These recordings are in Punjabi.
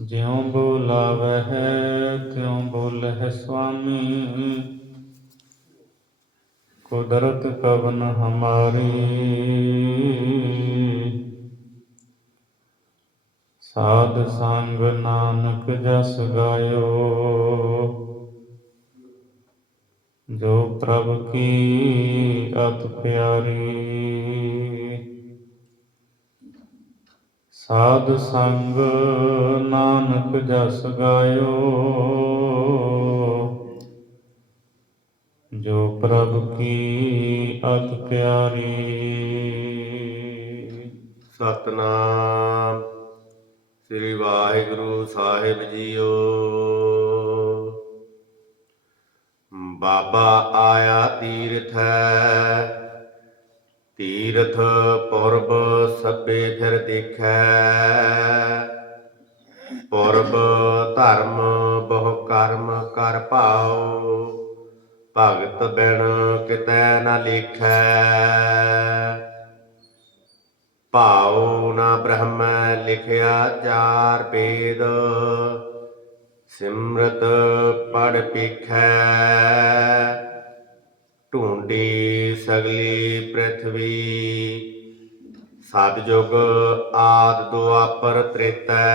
ज्यों बोलावह त्यों बोलह स्वामी, कुदरत कवन हमारी। साध संग नानक जस गायो, जो प्रभ की अत प्यारी। साध संग नानक जस गायो, जो प्रभ की अत प्यारी। ਸਤਨਾਮ ਸ੍ਰੀ ਵਾਹਿਗੁਰੂ ਸਾਹਿਬ ਜੀਓ। ਬਾਬਾ ਆਇਆ ਤੀਰਥੈ, ਤੀਰਥ ਪੁਰਬ ਸਭੇ ਫਿਰ ਦੇਖੈ। ਪੁਰਬ ਧਰਮ ਬਹੁ ਕਰਮ ਕਰ ਭਾਉ, ਭਗਤ ਬਿਨ ਕਿਤੈ ਨ ਲੇਖੈ। ਭਾਉ ਨਾ ਬ੍ਰਹਮ ਲਿਖਿਆ ਚਾਰ ਵੇਦ, ਸਿਮਰਤ ਪੜ ਪੇਖੈ। ਢੂੰਡੀ ਸਗਲੀ ਪ੍ਰਿਥਵੀ, ਸਤਿਜੁਗ ਆਦਿ ਦੁਆਪਰ ਤ੍ਰੇਤੈ।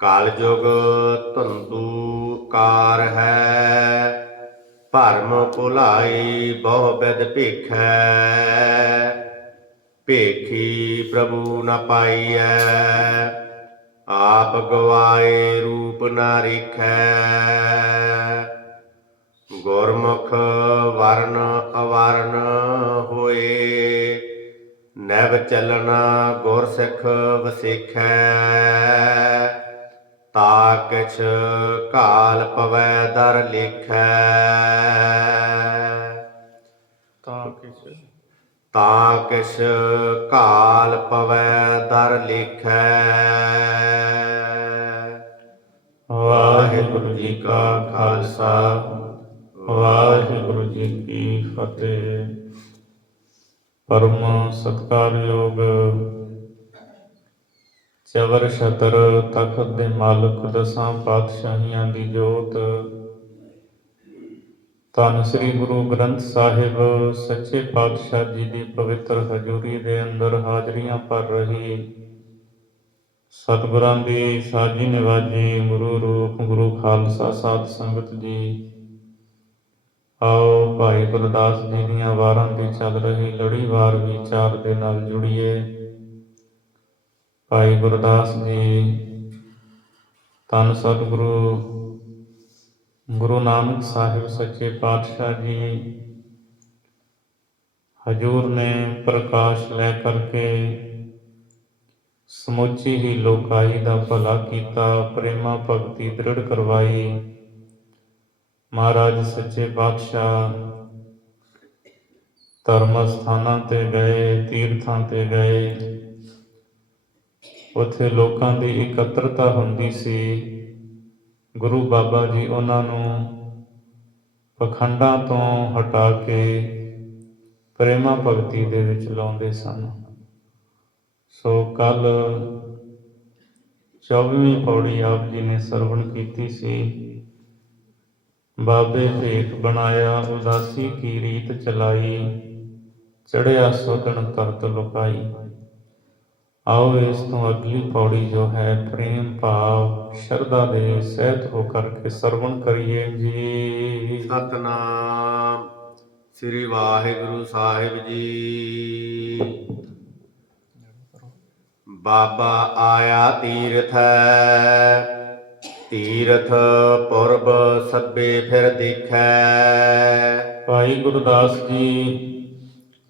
ਕਲਯੁਗ ਧੰਦੂ ਕਾਰ ਹੈ, ਭਰਮ ਭੁਲਾਈ ਬਹੁ ਬਿਧ ਭੇਖੈ। ਭੇਖੀ ਪ੍ਰਭੂ ਨ ਪਾਈਐ, ਆਪ ਗਵਾਏ ਰੂਪ ਨ ਰੇਖੈ। ਗੁਰਮੁਖ ਵਰਨ ਅਵਰਨ ਹੋਏ, ਨਿਵ ਚਲਣ ਗੁਰ ਸਿੱਖ ਵਸੇਖੈ। ਤਾ ਕਿਛ ਕਾਲ ਪਵੈ ਦਰ ਲੇਖੈ। ਤਾਂ ਕਿਛ ਕਾਲ ਪਵੈ ਦਰ ਲੇਖੈ। ਵਾਹਿਗੁਰੂ ਜੀ ਕਾ ਖਾਲਸਾ, ਵਾਹਿਗੁਰੂ ਜੀ ਕੀ ਫਤਿਹ। ਪਰਮ ਸਤਿਕਾਰਯੋਗ ਚਵਰ ਛਤਰ ਤਖਤ ਦੇ ਮਾਲਕ ਦਸਾਂ ਪਾਤਸ਼ਾਹੀਆਂ ਦੀ ਜੋਤ, ਧੰਨ ਸ੍ਰੀ ਗੁਰੂ ਗ੍ਰੰਥ ਸਾਹਿਬ ਸੱਚੇ ਪਾਤਸ਼ਾਹ ਜੀ ਦੀ ਪਵਿੱਤਰ ਹਜ਼ੂਰੀ ਦੇ ਅੰਦਰ ਹਾਜ਼ਰੀਆਂ ਭਰ ਰਹੀ ਸਤਿਗੁਰਾਂ ਦੀ ਸਾਜੀ ਨਿਵਾਜੀ ਗੁਰੂ ਰੂਪ ਗੁਰੂ ਖਾਲਸਾ ਸਾਧ ਸੰਗਤ ਜੀ, ਆਓ ਭਾਈ ਗੁਰਦਾਸ ਜੀ ਦੀਆਂ ਵਾਰਾਂ ਦੀ ਚੱਲ ਰਹੀ ਲੜੀਵਾਰ ਵਿਚਾਰ ਦੇ ਨਾਲ ਜੁੜੀਏ। ਭਾਈ ਗੁਰਦਾਸ ਜੀ ਧੰਨ ਸਤਿਗੁਰੂ ਗੁਰੂ ਨਾਨਕ ਸਾਹਿਬ ਸੱਚੇ ਪਾਤਸ਼ਾਹ ਜੀ ਹਜ਼ੂਰ ਨੇ ਪ੍ਰਕਾਸ਼ ਲੈ ਕਰਕੇ ਸਮੁੱਚੀ ਹੀ ਲੋਕਾਈ ਦਾ ਭਲਾ ਕੀਤਾ, ਪ੍ਰੇਮਾ ਭਗਤੀ ਦ੍ਰਿੜ ਕਰਵਾਈ। ਮਹਾਰਾਜ ਸੱਚੇ ਪਾਤਸ਼ਾਹ ਧਰਮ ਸਥਾਨਾਂ ਤੇ ਗਏ, ਤੀਰਥਾਂ ਤੇ ਗਏ। ਉੱਥੇ ਲੋਕਾਂ ਦੀ ਇਕੱਤਰਤਾ ਹੁੰਦੀ ਸੀ। ਗੁਰੂ ਬਾਬਾ ਜੀ ਉਹਨਾਂ ਨੂੰ ਪਖੰਡਾਂ ਤੋਂ ਹਟਾ ਕੇ ਪ੍ਰੇਮਾ ਭਗਤੀ ਦੇ ਵਿੱਚ ਲਾਉਂਦੇ ਸਨ। ਸੋ ਕੱਲ 24ਵੀਂ ਪੌੜੀ ਆਪ ਜੀ ਨੇ ਸਰਵਣ ਕੀਤੀ ਸੀ। ਬਾਬੇ ਭੇਖ ਬਣਾਇਆ ਉਦਾਸੀ ਕੀ ਰੀਤ ਚਲਾਈ, ਚੜਿਆ ਸੋਧਣ ਤਰਤ ਲੁਕਾਈ। ਆਓ ਇਸ ਤੋਂ ਅਗਲੀ ਪੌੜੀ ਜੋ ਹੈ ਪ੍ਰੇਮ ਭਾਵ ਸ਼ਰਧਾ ਦੇ ਸਹਿਤ ਹੋ ਕਰਕੇ ਸਰਵਣ ਕਰੀਏ ਜੀ। ਸਤਨਾਮ ਸ੍ਰੀ ਵਾਹਿਗੁਰੂ ਸਾਹਿਬ ਜੀ। ਬਾਬਾ ਆਇਆ ਤੀਰਥੈ, ਤੀਰਥ ਪੁਰਬ ਸਭੇ ਫਿਰ ਦੇਖੈ। ਭਾਈ ਗੁਰਦਾਸ ਜੀ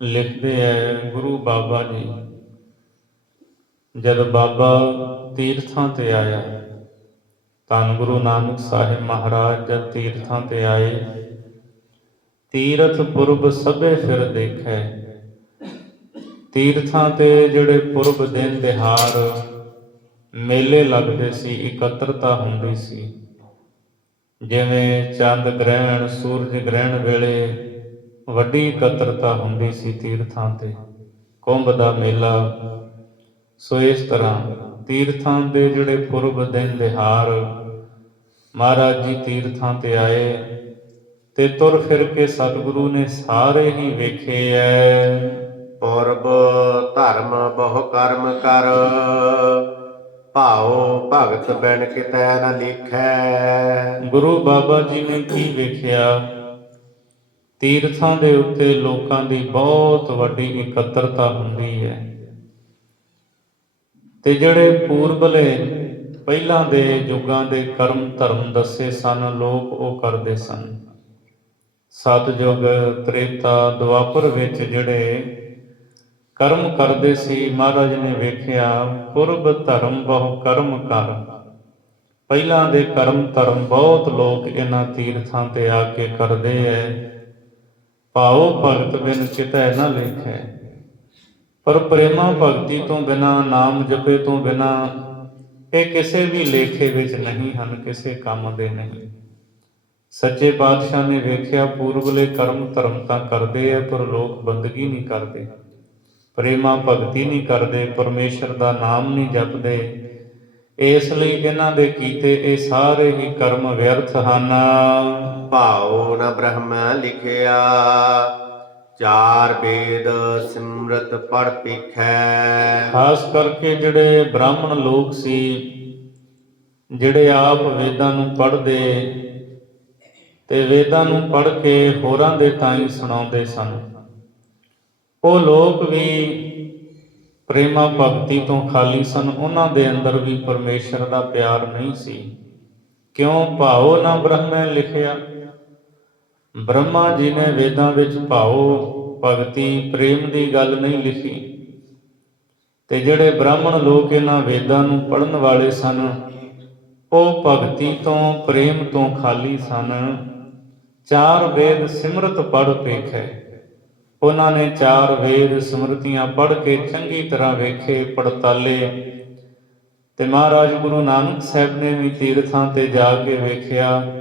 ਲਿਖਦੇ ਹੈ, ਗੁਰੂ ਬਾਬਾ ਜੀ ਜਦ ਬਾਬਾ ਤੀਰਥਾਂ ਤੇ ਆਇਆ, ਧੰਨ ਗੁਰੂ ਨਾਨਕ ਸਾਹਿਬ ਮਹਾਰਾਜ ਜਦ ਤੀਰਥਾਂ ਤੇ ਆਏ, ਤੀਰਥ ਪੁਰਬ ਸਭੇ ਫਿਰ ਦੇਖੈ। ਤੀਰਥਾਂ ਤੇ ਜਿਹੜੇ ਪੁਰਬ ਦਿਨ ਤਿਉਹਾਰ ਮੇਲੇ ਲੱਗਦੇ ਸੀ, ਇਕੱਤਰਤਾ ਹੁੰਦੀ ਸੀ। ਜਿਵੇਂ ਚੰਦ ਗ੍ਰਹਿਣ, ਸੂਰਜ ਗ੍ਰਹਿਣ ਵੇਲੇ ਵੱਡੀ ਇਕੱਤਰਤਾ ਹੁੰਦੀ ਸੀ ਤੀਰਥਾਂ ਤੇ, ਕੁੰਭ ਦਾ ਮੇਲਾ। ਸੋ ਇਸ ਤਰ੍ਹਾਂ ਤੀਰਥਾਂ ਦੇ ਜਿਹੜੇ ਪੁਰਬ ਦਿਨ ਦਿਹਾੜ ਮਹਾਰਾਜ ਜੀ ਤੀਰਥਾਂ ਤੇ ਆਏ ਤੇ ਤੁਰ ਫਿਰ ਕੇ ਸਤਿਗੁਰੂ ਨੇ ਸਾਰੇ ਹੀ ਵੇਖੇ ਐ। ਪੁਰਬ ਧਰਮ ਬਹੁ ਕਰਮ ਕਰ, ਭਾਉ ਭਗਤ ਬਿਨ ਕਿਤੈ ਨ ਲਿਖੈ। ਗੁਰੂ ਬਾਬਾ ਜੀ ਨੇ ਕੀ ਵੇਖਿਆ? ਤੀਰਥਾਂ ਦੇ ਉੱਤੇ ਲੋਕਾਂ ਦੀ ਬਹੁਤ ਵੱਡੀ ਇਕੱਤਰਤਾ ਹੁੰਦੀ ਹੈ ਤੇ ਜਿਹੜੇ ਪੂਰਬਲੇ ਪਹਿਲਾਂ ਦੇ ਯੁੱਗਾਂ ਦੇ ਕਰਮ ਧਰਮ ਦੱਸੇ ਸਨ ਲੋਕ, ਉਹ ਕਰਦੇ ਸਨ। ਸਤਿਯੁਗ, ਤ੍ਰੇਤਾ, ਦੁਆਪਰ ਵਿੱਚ ਜਿਹੜੇ ਕਰਮ ਕਰਦੇ ਸੀ, ਮਹਾਰਾਜ ਨੇ ਵੇਖਿਆ ਪੁਰਬ ਧਰਮ ਬਹੁ ਕਰਮ ਕਰ। ਪਹਿਲਾਂ ਦੇ ਕਰਮ ਧਰਮ ਬਹੁਤ ਲੋਕ ਇਹਨਾਂ ਤੀਰਥਾਂ ਤੇ ਆ ਕੇ ਕਰਦੇ ਐ। ਭਾਉ ਭਗਤ ਬਿਨ ਕਿਤੈ ਨਾ ਲਿਖੈ। ਪਰ ਪ੍ਰੇਮਾ ਭਗਤੀ ਤੋਂ ਬਿਨਾਂ, ਨਾਮ ਜਪੇ ਤੋਂ ਬਿਨਾਂ ਇਹ ਕਿਸੇ ਵੀ ਲੇਖੇ ਵਿੱਚ ਨਹੀਂ ਹਨ, ਕਿਸੇ ਕੰਮ ਦੇ ਨਹੀਂ। ਸੱਚੇ ਪਾਤਸ਼ਾਹ ਨੇ ਵੇਖਿਆ ਪੂਰਬਲੇ ਕਰਮ ਧਰਮ ਤਾਂ ਕਰਦੇ ਐ, ਪਰ ਲੋਕ ਬੰਦਗੀ ਨਹੀਂ ਕਰਦੇ, ਪ੍ਰੇਮਾ ਭਗਤੀ ਨਹੀਂ ਕਰਦੇ, ਪਰਮੇਸ਼ਰ ਦਾ ਨਾਮ ਨਹੀਂ ਜਪਦੇ। ਇਸ ਲਈ ਇਹਨਾਂ ਦੇ ਕੀਤੇ ਇਹ ਸਾਰੇ ਹੀ ਕਰਮ ਵਿਅਰਥ ਹਨ। ਭਾਉ ਨ ਬ੍ਰਹਮ ਲਿਖਿਆ, ਚਾਰ ਵੇਦ ਸਿਮਰਤ ਪੜ ਪੇਖੈ। ਖਾਸ ਕਰਕੇ ਜਿਹੜੇ ਬ੍ਰਾਹਮਣ ਲੋਕ ਸੀ, ਜਿਹੜੇ ਆਪ ਵੇਦਾਂ ਨੂੰ ਪੜ੍ਹਦੇ ਤੇ ਵੇਦਾਂ ਨੂੰ ਪੜ੍ਹ ਕੇ ਹੋਰਾਂ ਦੇ ਤਾਈਂ ਸੁਣਾਉਂਦੇ ਸਨ, ਉਹ ਲੋਕ ਵੀ ਪ੍ਰੇਮਾ ਭਗਤੀ ਤੋਂ ਖਾਲੀ ਸਨ। ਉਹਨਾਂ ਦੇ ਅੰਦਰ ਵੀ ਪਰਮੇਸ਼ਰ ਦਾ ਪਿਆਰ ਨਹੀਂ ਸੀ। ਕਿਉਂ? ਭਾਉ ਨਾ ਬ੍ਰਹਮੈ ਲਿਖਿਆ। ਬ੍ਰਹਮਾ ਜੀ ਨੇ ਵੇਦਾਂ ਵਿੱਚ ਭਾਉ, ਭਗਤੀ, ਪ੍ਰੇਮ ਦੀ ਗੱਲ ਨਹੀਂ ਲਿਖੀ। ਤੇ ਜਿਹੜੇ ਬ੍ਰਾਹਮਣ ਲੋਕ ਇਹਨਾਂ ਵੇਦਾਂ ਨੂੰ ਪੜ੍ਹਨ ਵਾਲੇ ਸਨ, ਉਹ ਭਗਤੀ ਤੋਂ, ਪ੍ਰੇਮ ਤੋਂ ਖਾਲੀ ਸਨ। ਚਾਰ ਵੇਦ ਸਿਮਰਤ ਪੜ੍ਹ ਪੇਖੈ। ਉਹਨਾਂ ਨੇ ਚਾਰ ਵੇਦ ਸਮ੍ਰਿਤੀਆਂ ਪੜ੍ਹ ਕੇ ਚੰਗੀ ਤਰ੍ਹਾਂ ਵੇਖੇ, ਪੜਤਾਲੇ। ਤੇ ਮਹਾਰਾਜ ਗੁਰੂ ਨਾਨਕ ਸਾਹਿਬ ਨੇ ਵੀ ਤੀਰਥਾਂ ਤੇ ਜਾ ਕੇ ਵੇਖਿਆ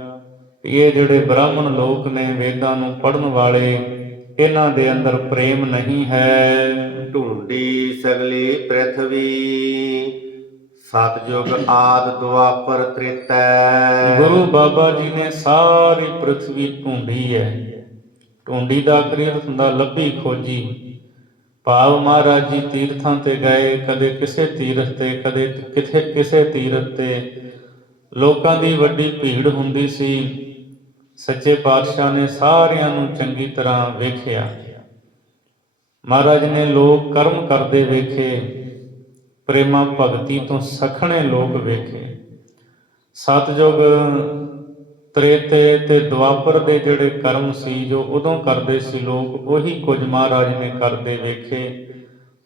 ਇਹ ਜਿਹੜੇ ਬ੍ਰਾਹਮਣ ਲੋਕ ਨੇ, ਵੇਦਾਂ ਨੂੰ ਪੜ੍ਹਨ ਵਾਲੇ, ਇਹਨਾਂ ਦੇ ਅੰਦਰ ਪ੍ਰੇਮ ਨਹੀਂ ਹੈ। ਢੂੰਡੀ ਸਗਲੀ ਪ੍ਰਿਥਵੀ, ਸਤਿਯੁਗ ਆਦਿ ਦੁਆਪਰ ਤ੍ਰੇਤੈ। ਗੁਰੂ ਬਾਬਾ ਜੀ ਨੇ ਸਾਰੀ ਪ੍ਰਿਥਵੀ ਢੂੰਡੀ ਹੈ। ਢੂੰਡੀ ਦਾ ਅਰਥ ਹੁੰਦਾ ਲੱਭੀ ਖੋਜੀ। ਭਾਵ ਮਹਾਰਾਜ ਜੀ ਤੀਰਥਾਂ ਤੇ ਗਏ, ਕਦੇ ਕਿਸੇ ਤੀਰਥ ਤੇ, ਕਦੇ ਕਿਸੇ ਤੀਰਥ ਤੇ। ਲੋਕਾਂ ਦੀ ਵੱਡੀ ਭੀੜ ਹੁੰਦੀ ਸੀ। ਸੱਚੇ ਪਾਤਸ਼ਾਹ ਨੇ ਸਾਰਿਆਂ ਨੂੰ ਚੰਗੀ ਤਰ੍ਹਾਂ ਵੇਖਿਆ। ਮਹਾਰਾਜ ਨੇ ਲੋਕ ਕਰਮ ਕਰਦੇ ਵੇਖੇ, ਪ੍ਰੇਮਾ ਭਗਤੀ ਤੋਂ ਸਖਣੇ ਲੋਕ ਵੇਖੇ। ਸਤਿਯੁਗ, ਤ੍ਰੇਤੇ ਤੇ ਦੁਆਪਰ ਦੇ ਜਿਹੜੇ ਕਰਮ ਸੀ, ਜੋ ਉਦੋਂ ਕਰਦੇ ਸੀ ਲੋਕ, ਉਹੀ ਕੁਝ ਮਹਾਰਾਜ ਨੇ ਕਰਦੇ ਵੇਖੇ।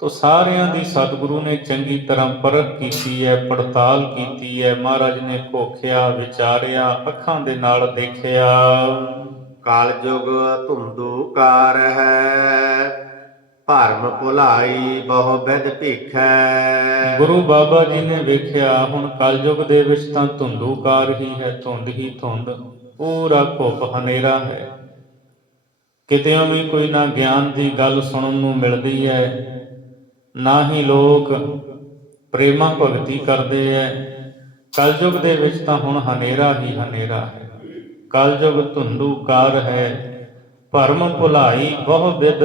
ਤੋ ਸਾਰਿਆਂ ਦੀ ਸਤਿਗੁਰੂ ਨੇ ਚੰਗੀ ਤਰ੍ਹਾਂ ਪਰਖ ਕੀਤੀ ਹੈ, ਪੜਤਾਲ ਕੀਤੀ ਹੈ। ਮਹਾਰਾਜ ਨੇ ਘੋਖਿਆ, ਵਿਚਾਰਿਆ, ਅੱਖਾਂ ਦੇ ਨਾਲ ਦੇਖਿਆ। ਕਲਯੁਗ ਧੁੰਦੂਕਾਰ ਹੈ, ਭਰਮ ਭੁਲਾਈ ਬਹੁ ਵਿਧ ਭੀਖੈ। ਗੁਰੂ ਬਾਬਾ ਜੀ ਨੇ ਵੇਖਿਆ ਹੁਣ ਕਲਯੁਗ ਦੇ ਵਿੱਚ ਤਾਂ ਧੁੰਦੂਕਾਰ ਹੀ ਹੈ, ਧੁੰਦ ਹੀ ਧੁੰਦ, ਪੂਰਾ ਘੁੱਪ ਹਨੇਰਾ ਹੈ। ਕਿਤਿਓਂ ਵੀ ਕੋਈ ਨਾ ਗਿਆਨ ਦੀ ਗੱਲ ਸੁਣਨ ਨੂੰ ਮਿਲਦੀ ਹੈ, ਨਾ ਹੀ ਲੋਕ ਪ੍ਰੇਮਾ ਭਗਤੀ ਕਰਦੇ ਹੈ। ਕਲਯੁਗ ਦੇ ਵਿੱਚ ਤਾਂ ਹੁਣ ਹਨੇਰਾ ਹੀ ਹਨੇਰਾ ਹੈ। ਕਲਯੁਗ ਧੁੰਦੂਕਾਰ ਹੈ, ਭਰਮ ਭੁਲਾਈ ਬਹੁ ਵਿਧ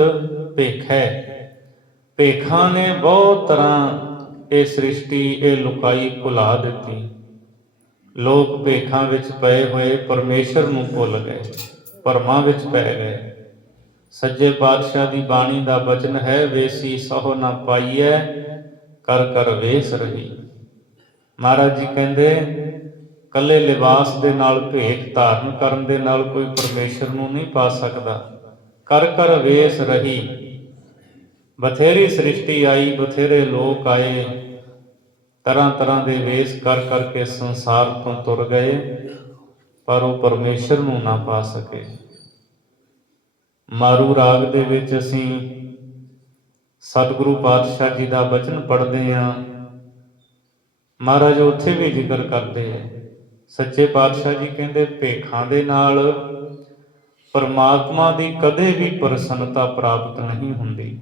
ਭੇਖੈ। ਭੇਖਾਂ ਨੇ ਬਹੁਤ ਤਰ੍ਹਾਂ ਇਹ ਸ੍ਰਿਸ਼ਟੀ, ਇਹ ਲੁਕਾਈ ਭੁਲਾ ਦਿੱਤੀ। ਲੋਕ ਭੇਖਾਂ ਵਿੱਚ ਪਏ ਹੋਏ ਪਰਮੇਸ਼ਰ ਨੂੰ ਭੁੱਲ ਗਏ, ਭਰਮਾਂ ਵਿੱਚ ਪੈ ਗਏ। ਸੱਚੇ ਪਾਤਸ਼ਾਹ ਦੀ ਬਾਣੀ ਦਾ ਬਚਨ ਹੈ, ਵੇਸੀ ਸਹੁ ਨਾ ਪਾਈਐ, ਕਰ ਕਰ ਵੇਸ ਰਹੀ। ਮਹਾਰਾਜ ਜੀ ਕਹਿੰਦੇ ਕੱਲੇ ਲਿਬਾਸ ਦੇ ਨਾਲ, ਭੇਖ ਧਾਰਨ ਕਰਨ ਦੇ ਨਾਲ ਕੋਈ ਪਰਮੇਸ਼ਰ ਨੂੰ ਨਹੀਂ ਪਾ ਸਕਦਾ। ਕਰ ਕਰ ਵੇਸ ਰਹੀ। ਬਥੇਰੀ ਸ੍ਰਿਸ਼ਟੀ ਆਈ, ਬਥੇਰੇ ਲੋਕ ਆਏ, ਤਰ੍ਹਾਂ ਤਰ੍ਹਾਂ ਦੇ ਵੇਸ ਕਰ ਕਰਕੇ ਸੰਸਾਰ ਤੋਂ ਤੁਰ ਗਏ, ਪਰ ਉਹ ਪਰਮੇਸ਼ਰ ਨੂੰ ਨਾ ਪਾ ਸਕੇ। ਮਾਰੂ ਰਾਗ ਦੇ ਵਿੱਚ ਅਸੀਂ ਸਤਿਗੁਰੂ ਪਾਤਸ਼ਾਹ ਜੀ ਦਾ ਬਚਨ ਪੜ੍ਹਦੇ ਹਾਂ। ਮਹਾਰਾਜ ਉੱਥੇ ਵੀ ਜ਼ਿਕਰ ਕਰਦੇ ਹੈ। ਸੱਚੇ ਪਾਤਸ਼ਾਹ ਜੀ ਕਹਿੰਦੇ ਭੇਖਾਂ ਦੇ ਨਾਲ ਪਰਮਾਤਮਾ ਦੀ ਕਦੇ ਵੀ ਪ੍ਰਸੰਨਤਾ ਪ੍ਰਾਪਤ ਨਹੀਂ ਹੁੰਦੀ।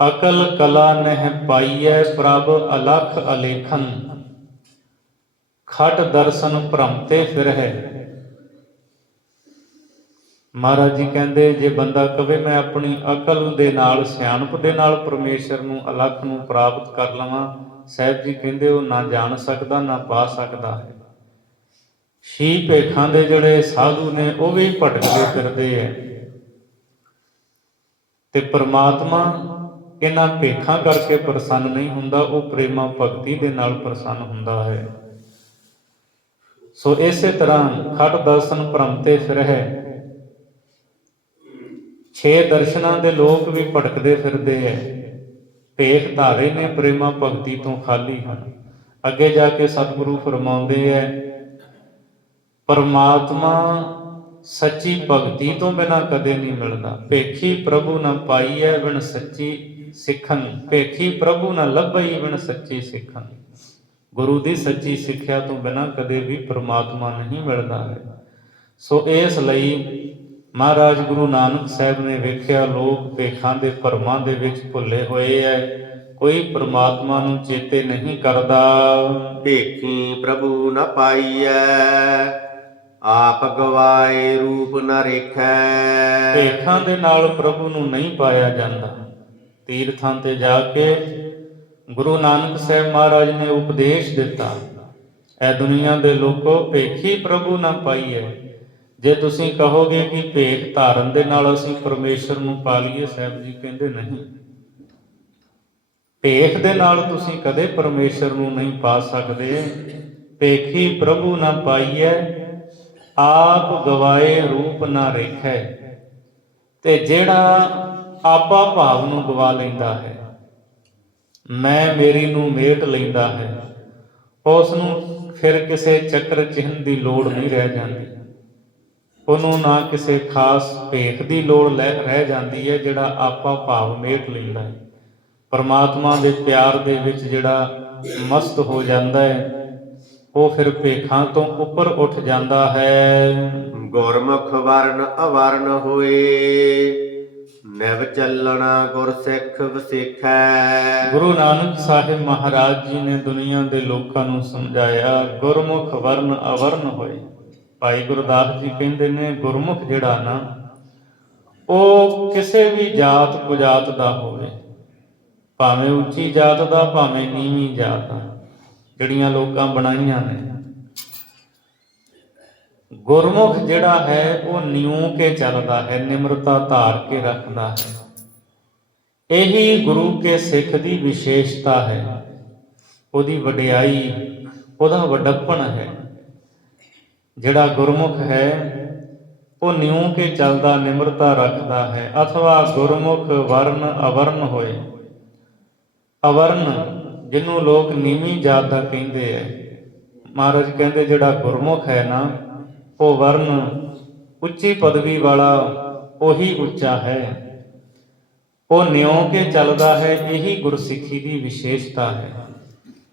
ਅਕਲ ਕਲਾ ਨਹਿ ਪਾਈਐ ਪ੍ਰਭ ਅਲਖ ਅਲੇਖਨ, ਖਟ ਦਰਸ਼ਨ ਭ੍ਰਮਤੇ ਫਿਰਹਿ। ਮਹਾਰਾਜ ਜੀ ਕਹਿੰਦੇ ਜੇ ਬੰਦਾ ਕਵੇ ਮੈਂ ਆਪਣੀ ਅਕਲ ਦੇ ਨਾਲ, ਸਿਆਣਪ ਦੇ ਨਾਲ ਪਰਮੇਸ਼ਰ ਨੂੰ, ਅਲਖ ਨੂੰ ਪ੍ਰਾਪਤ ਕਰ ਲਵਾਂ, ਸਾਹਿਬ ਜੀ ਕਹਿੰਦੇ ਉਹ ਨਾ ਜਾਣ ਸਕਦਾ, ਨਾ ਪਾ ਸਕਦਾ ਹੈ। ਛੀ ਭੇਖਾਂ ਦੇ ਜਿਹੜੇ ਸਾਧੂ ਨੇ ਉਹ ਵੀ ਭਟਕਦੇ ਫਿਰਦੇ ਹੈ, ਤੇ ਪ੍ਰਮਾਤਮਾ ਇਹਨਾਂ ਭੇਖਾਂ ਕਰਕੇ ਪ੍ਰਸੰਨ ਨਹੀਂ ਹੁੰਦਾ, ਉਹ ਪ੍ਰੇਮਾ ਭਗਤੀ ਦੇ ਨਾਲ ਪ੍ਰਸੰਨ ਹੁੰਦਾ ਹੈ। ਸੋ ਇਸੇ ਤਰ੍ਹਾਂ ਖਟ ਦਰਸ਼ਨ ਭ੍ਰਮਤੇ ਫਿਰਹਿ, 6 ਦਰਸ਼ਨਾਂ ਦੇ ਲੋਕ ਵੀ ਭਟਕਦੇ ਫਿਰਦੇ ਹੈ, ਭੇਖ ਧਾਰੇ ਨੇ ਪ੍ਰੇਮਾ ਭਗਤੀ ਤੋਂ ਖਾਲੀ ਹਨ। ਅੱਗੇ ਜਾ ਕੇ ਸਤਿਗੁਰੂ ਫਰਮਾਉਂਦੇ ਹੈ, ਪਰਮਾਤਮਾ ਸੱਚੀ ਭਗਤੀ ਤੋਂ ਬਿਨਾਂ ਕਦੇ ਨਹੀਂ ਮਿਲਦਾ। ਭੇਖੀ ਪ੍ਰਭੂ ਨਾ ਪਾਈਐ ਬਿਨ ਸੱਚੀ ਸਿੱਖਣ, ਭੇਖੀ ਪ੍ਰਭੂ ਨਾ ਲੱਭਈ ਬਿਨ ਸੱਚੀ ਸਿੱਖਣ। ਗੁਰੂ ਦੀ ਸੱਚੀ ਸਿੱਖਿਆ ਤੋਂ ਬਿਨਾਂ ਕਦੇ ਵੀ ਪਰਮਾਤਮਾ ਨਹੀਂ ਮਿਲਦਾ ਹੈ। ਸੋ ਇਸ ਲਈ ਮਹਾਰਾਜ ਗੁਰੂ ਨਾਨਕ ਸਾਹਿਬ ਨੇ ਵੇਖਿਆ ਲੋਕ ਭੇਖਾਂ ਦੇ ਭਰਮਾਂ ਦੇ ਵਿੱਚ ਭੁੱਲੇ ਹੋਏ ਐ, ਕੋਈ ਪਰਮਾਤਮਾ ਨੂੰ ਚੇਤੇ ਨਹੀਂ ਕਰਦਾ। ਭੇਖੀ ਪ੍ਰਭੂ ਨ ਪਾਈਐ ਆਪ ਗਵਾਏ ਰੂਪ ਨ ਰੇਖੈ। ਭੇਖਾਂ ਦੇ ਨਾਲ ਪ੍ਰਭੂ ਨੂੰ ਨਹੀਂ ਪਾਇਆ ਜਾਂਦਾ। ਤੀਰਥਾਂ ਤੇ ਜਾ ਕੇ ਗੁਰੂ ਨਾਨਕ ਸਾਹਿਬ ਮਹਾਰਾਜ ਨੇ ਉਪਦੇਸ਼ ਦਿੱਤਾ, ਐ ਦੁਨੀਆ ਦੇ ਲੋਕੋ ਭੇਖੀ ਪ੍ਰਭੂ ਨਾ ਪਾਈਐ। ਜੇ ਤੁਸੀਂ ਕਹੋਗੇ ਕਿ ਭੇਖ ਧਾਰਨ ਦੇ ਨਾਲ ਅਸੀਂ ਪਰਮੇਸ਼ਰ ਨੂੰ ਪਾ ਲਈਏ, ਸਾਹਿਬ ਜੀ ਕਹਿੰਦੇ ਨਹੀਂ, ਭੇਖ ਦੇ ਨਾਲ ਤੁਸੀਂ ਕਦੇ ਪਰਮੇਸ਼ਰ ਨੂੰ ਨਹੀਂ ਪਾ ਸਕਦੇ। ਭੇਖੀ ਪ੍ਰਭੂ ਨਾ ਪਾਈਐ ਆਪ ਗਵਾਏ ਰੂਪ ਨਾ ਰੇਖੈ। ਤੇ ਜਿਹੜਾ ਆਪਾ ਭਾਵ ਨੂੰ ਗਵਾ ਲੈਂਦਾ ਹੈ, ਮੈਂ ਮੇਰੀ ਨੂੰ ਮੇਟ ਲੈਂਦਾ ਹੈ, ਉਸ ਨੂੰ ਫਿਰ ਕਿਸੇ ਚੱਕਰ ਚਿੰਨ੍ਹ ਦੀ ਲੋੜ ਨਹੀਂ ਰਹਿ ਜਾਂਦੀ, ਉਹਨੂੰ ਨਾ ਕਿਸੇ ਖਾਸ ਭੇਖ ਦੀ ਲੋੜ ਰਹਿ ਜਾਂਦੀ ਹੈ। ਜਿਹੜਾ ਆਪਾ ਭਾਵ ਮੇਟ ਲੈਂਦਾ ਹੈ, ਪਰਮਾਤਮਾ ਦੇ ਪਿਆਰ ਦੇ ਵਿੱਚ ਜਿਹੜਾ ਮਸਤ ਹੋ ਜਾਂਦਾ ਹੈ, ਉਹ ਫਿਰ ਭੇਖਾਂ ਤੋਂ ਉੱਪਰ ਉੱਠ ਜਾਂਦਾ ਹੈ। ਗੁਰਮੁਖ ਵਰਨ ਅਵਰਨ ਹੋਏ ਨਿਵ ਚੱਲਣਾ ਗੁਰ ਸਿੱਖ ਵਸਿੱਖੈ। ਗੁਰੂ ਨਾਨਕ ਸਾਹਿਬ ਮਹਾਰਾਜ ਜੀ ਨੇ ਦੁਨੀਆ ਦੇ ਲੋਕਾਂ ਨੂੰ ਸਮਝਾਇਆ, ਗੁਰਮੁਖ ਵਰਨ ਅਵਰਨ ਹੋਏ। ਭਾਈ ਗੁਰਦਾਸ ਜੀ ਕਹਿੰਦੇ ਨੇ ਗੁਰਮੁਖ ਜਿਹੜਾ ਨਾ, ਉਹ ਕਿਸੇ ਵੀ ਜਾਤ ਕੁਜਾਤ ਦਾ ਹੋਵੇ, ਭਾਵੇਂ ਉੱਚੀ ਜਾਤ ਦਾ ਭਾਵੇਂ ਨੀਵੀਂ ਜਾਤ ਦਾ, ਜਿਹੜੀਆਂ ਲੋਕਾਂ ਬਣਾਈਆਂ ਨੇ। ਗੁਰਮੁਖ ਜਿਹੜਾ ਹੈ ਉਹ ਨਿਉ ਕੇ ਚੱਲਦਾ ਹੈ, ਨਿਮਰਤਾ ਧਾਰ ਕੇ ਰੱਖਦਾ ਹੈ। ਇਹੀ ਗੁਰੂ ਕੇ ਸਿੱਖ ਦੀ ਵਿਸ਼ੇਸ਼ਤਾ ਹੈ, ਉਹਦੀ ਵਡਿਆਈ, ਉਹਦਾ ਵੱਡਪਣ ਹੈ। ਜਿਹੜਾ ਗੁਰਮੁਖ ਹੈ ਉਹ ਨਿਉ ਕੇ ਚੱਲਦਾ, ਨਿਮਰਤਾ ਰੱਖਦਾ ਹੈ। ਅਥਵਾ ਗੁਰਮੁਖ ਵਰਨ ਅਵਰਨ ਹੋਏ। ਅਵਰਨ ਜਿਹਨੂੰ ਲੋਕ ਨੀਵੀਂ ਜਾਤ ਦਾ ਕਹਿੰਦੇ ਹੈ, ਮਹਾਰਾਜ ਕਹਿੰਦੇ ਜਿਹੜਾ ਗੁਰਮੁਖ ਹੈ ਨਾ, ਉਹ ਵਰਨ ਉੱਚੀ ਪਦਵੀ ਵਾਲਾ ਉਹੀ ਉੱਚਾ ਹੈ, ਉਹ ਨਿਉ ਕੇ ਚੱਲਦਾ ਹੈ। ਇਹੀ ਗੁਰਸਿੱਖੀ ਦੀ ਵਿਸ਼ੇਸ਼ਤਾ ਹੈ।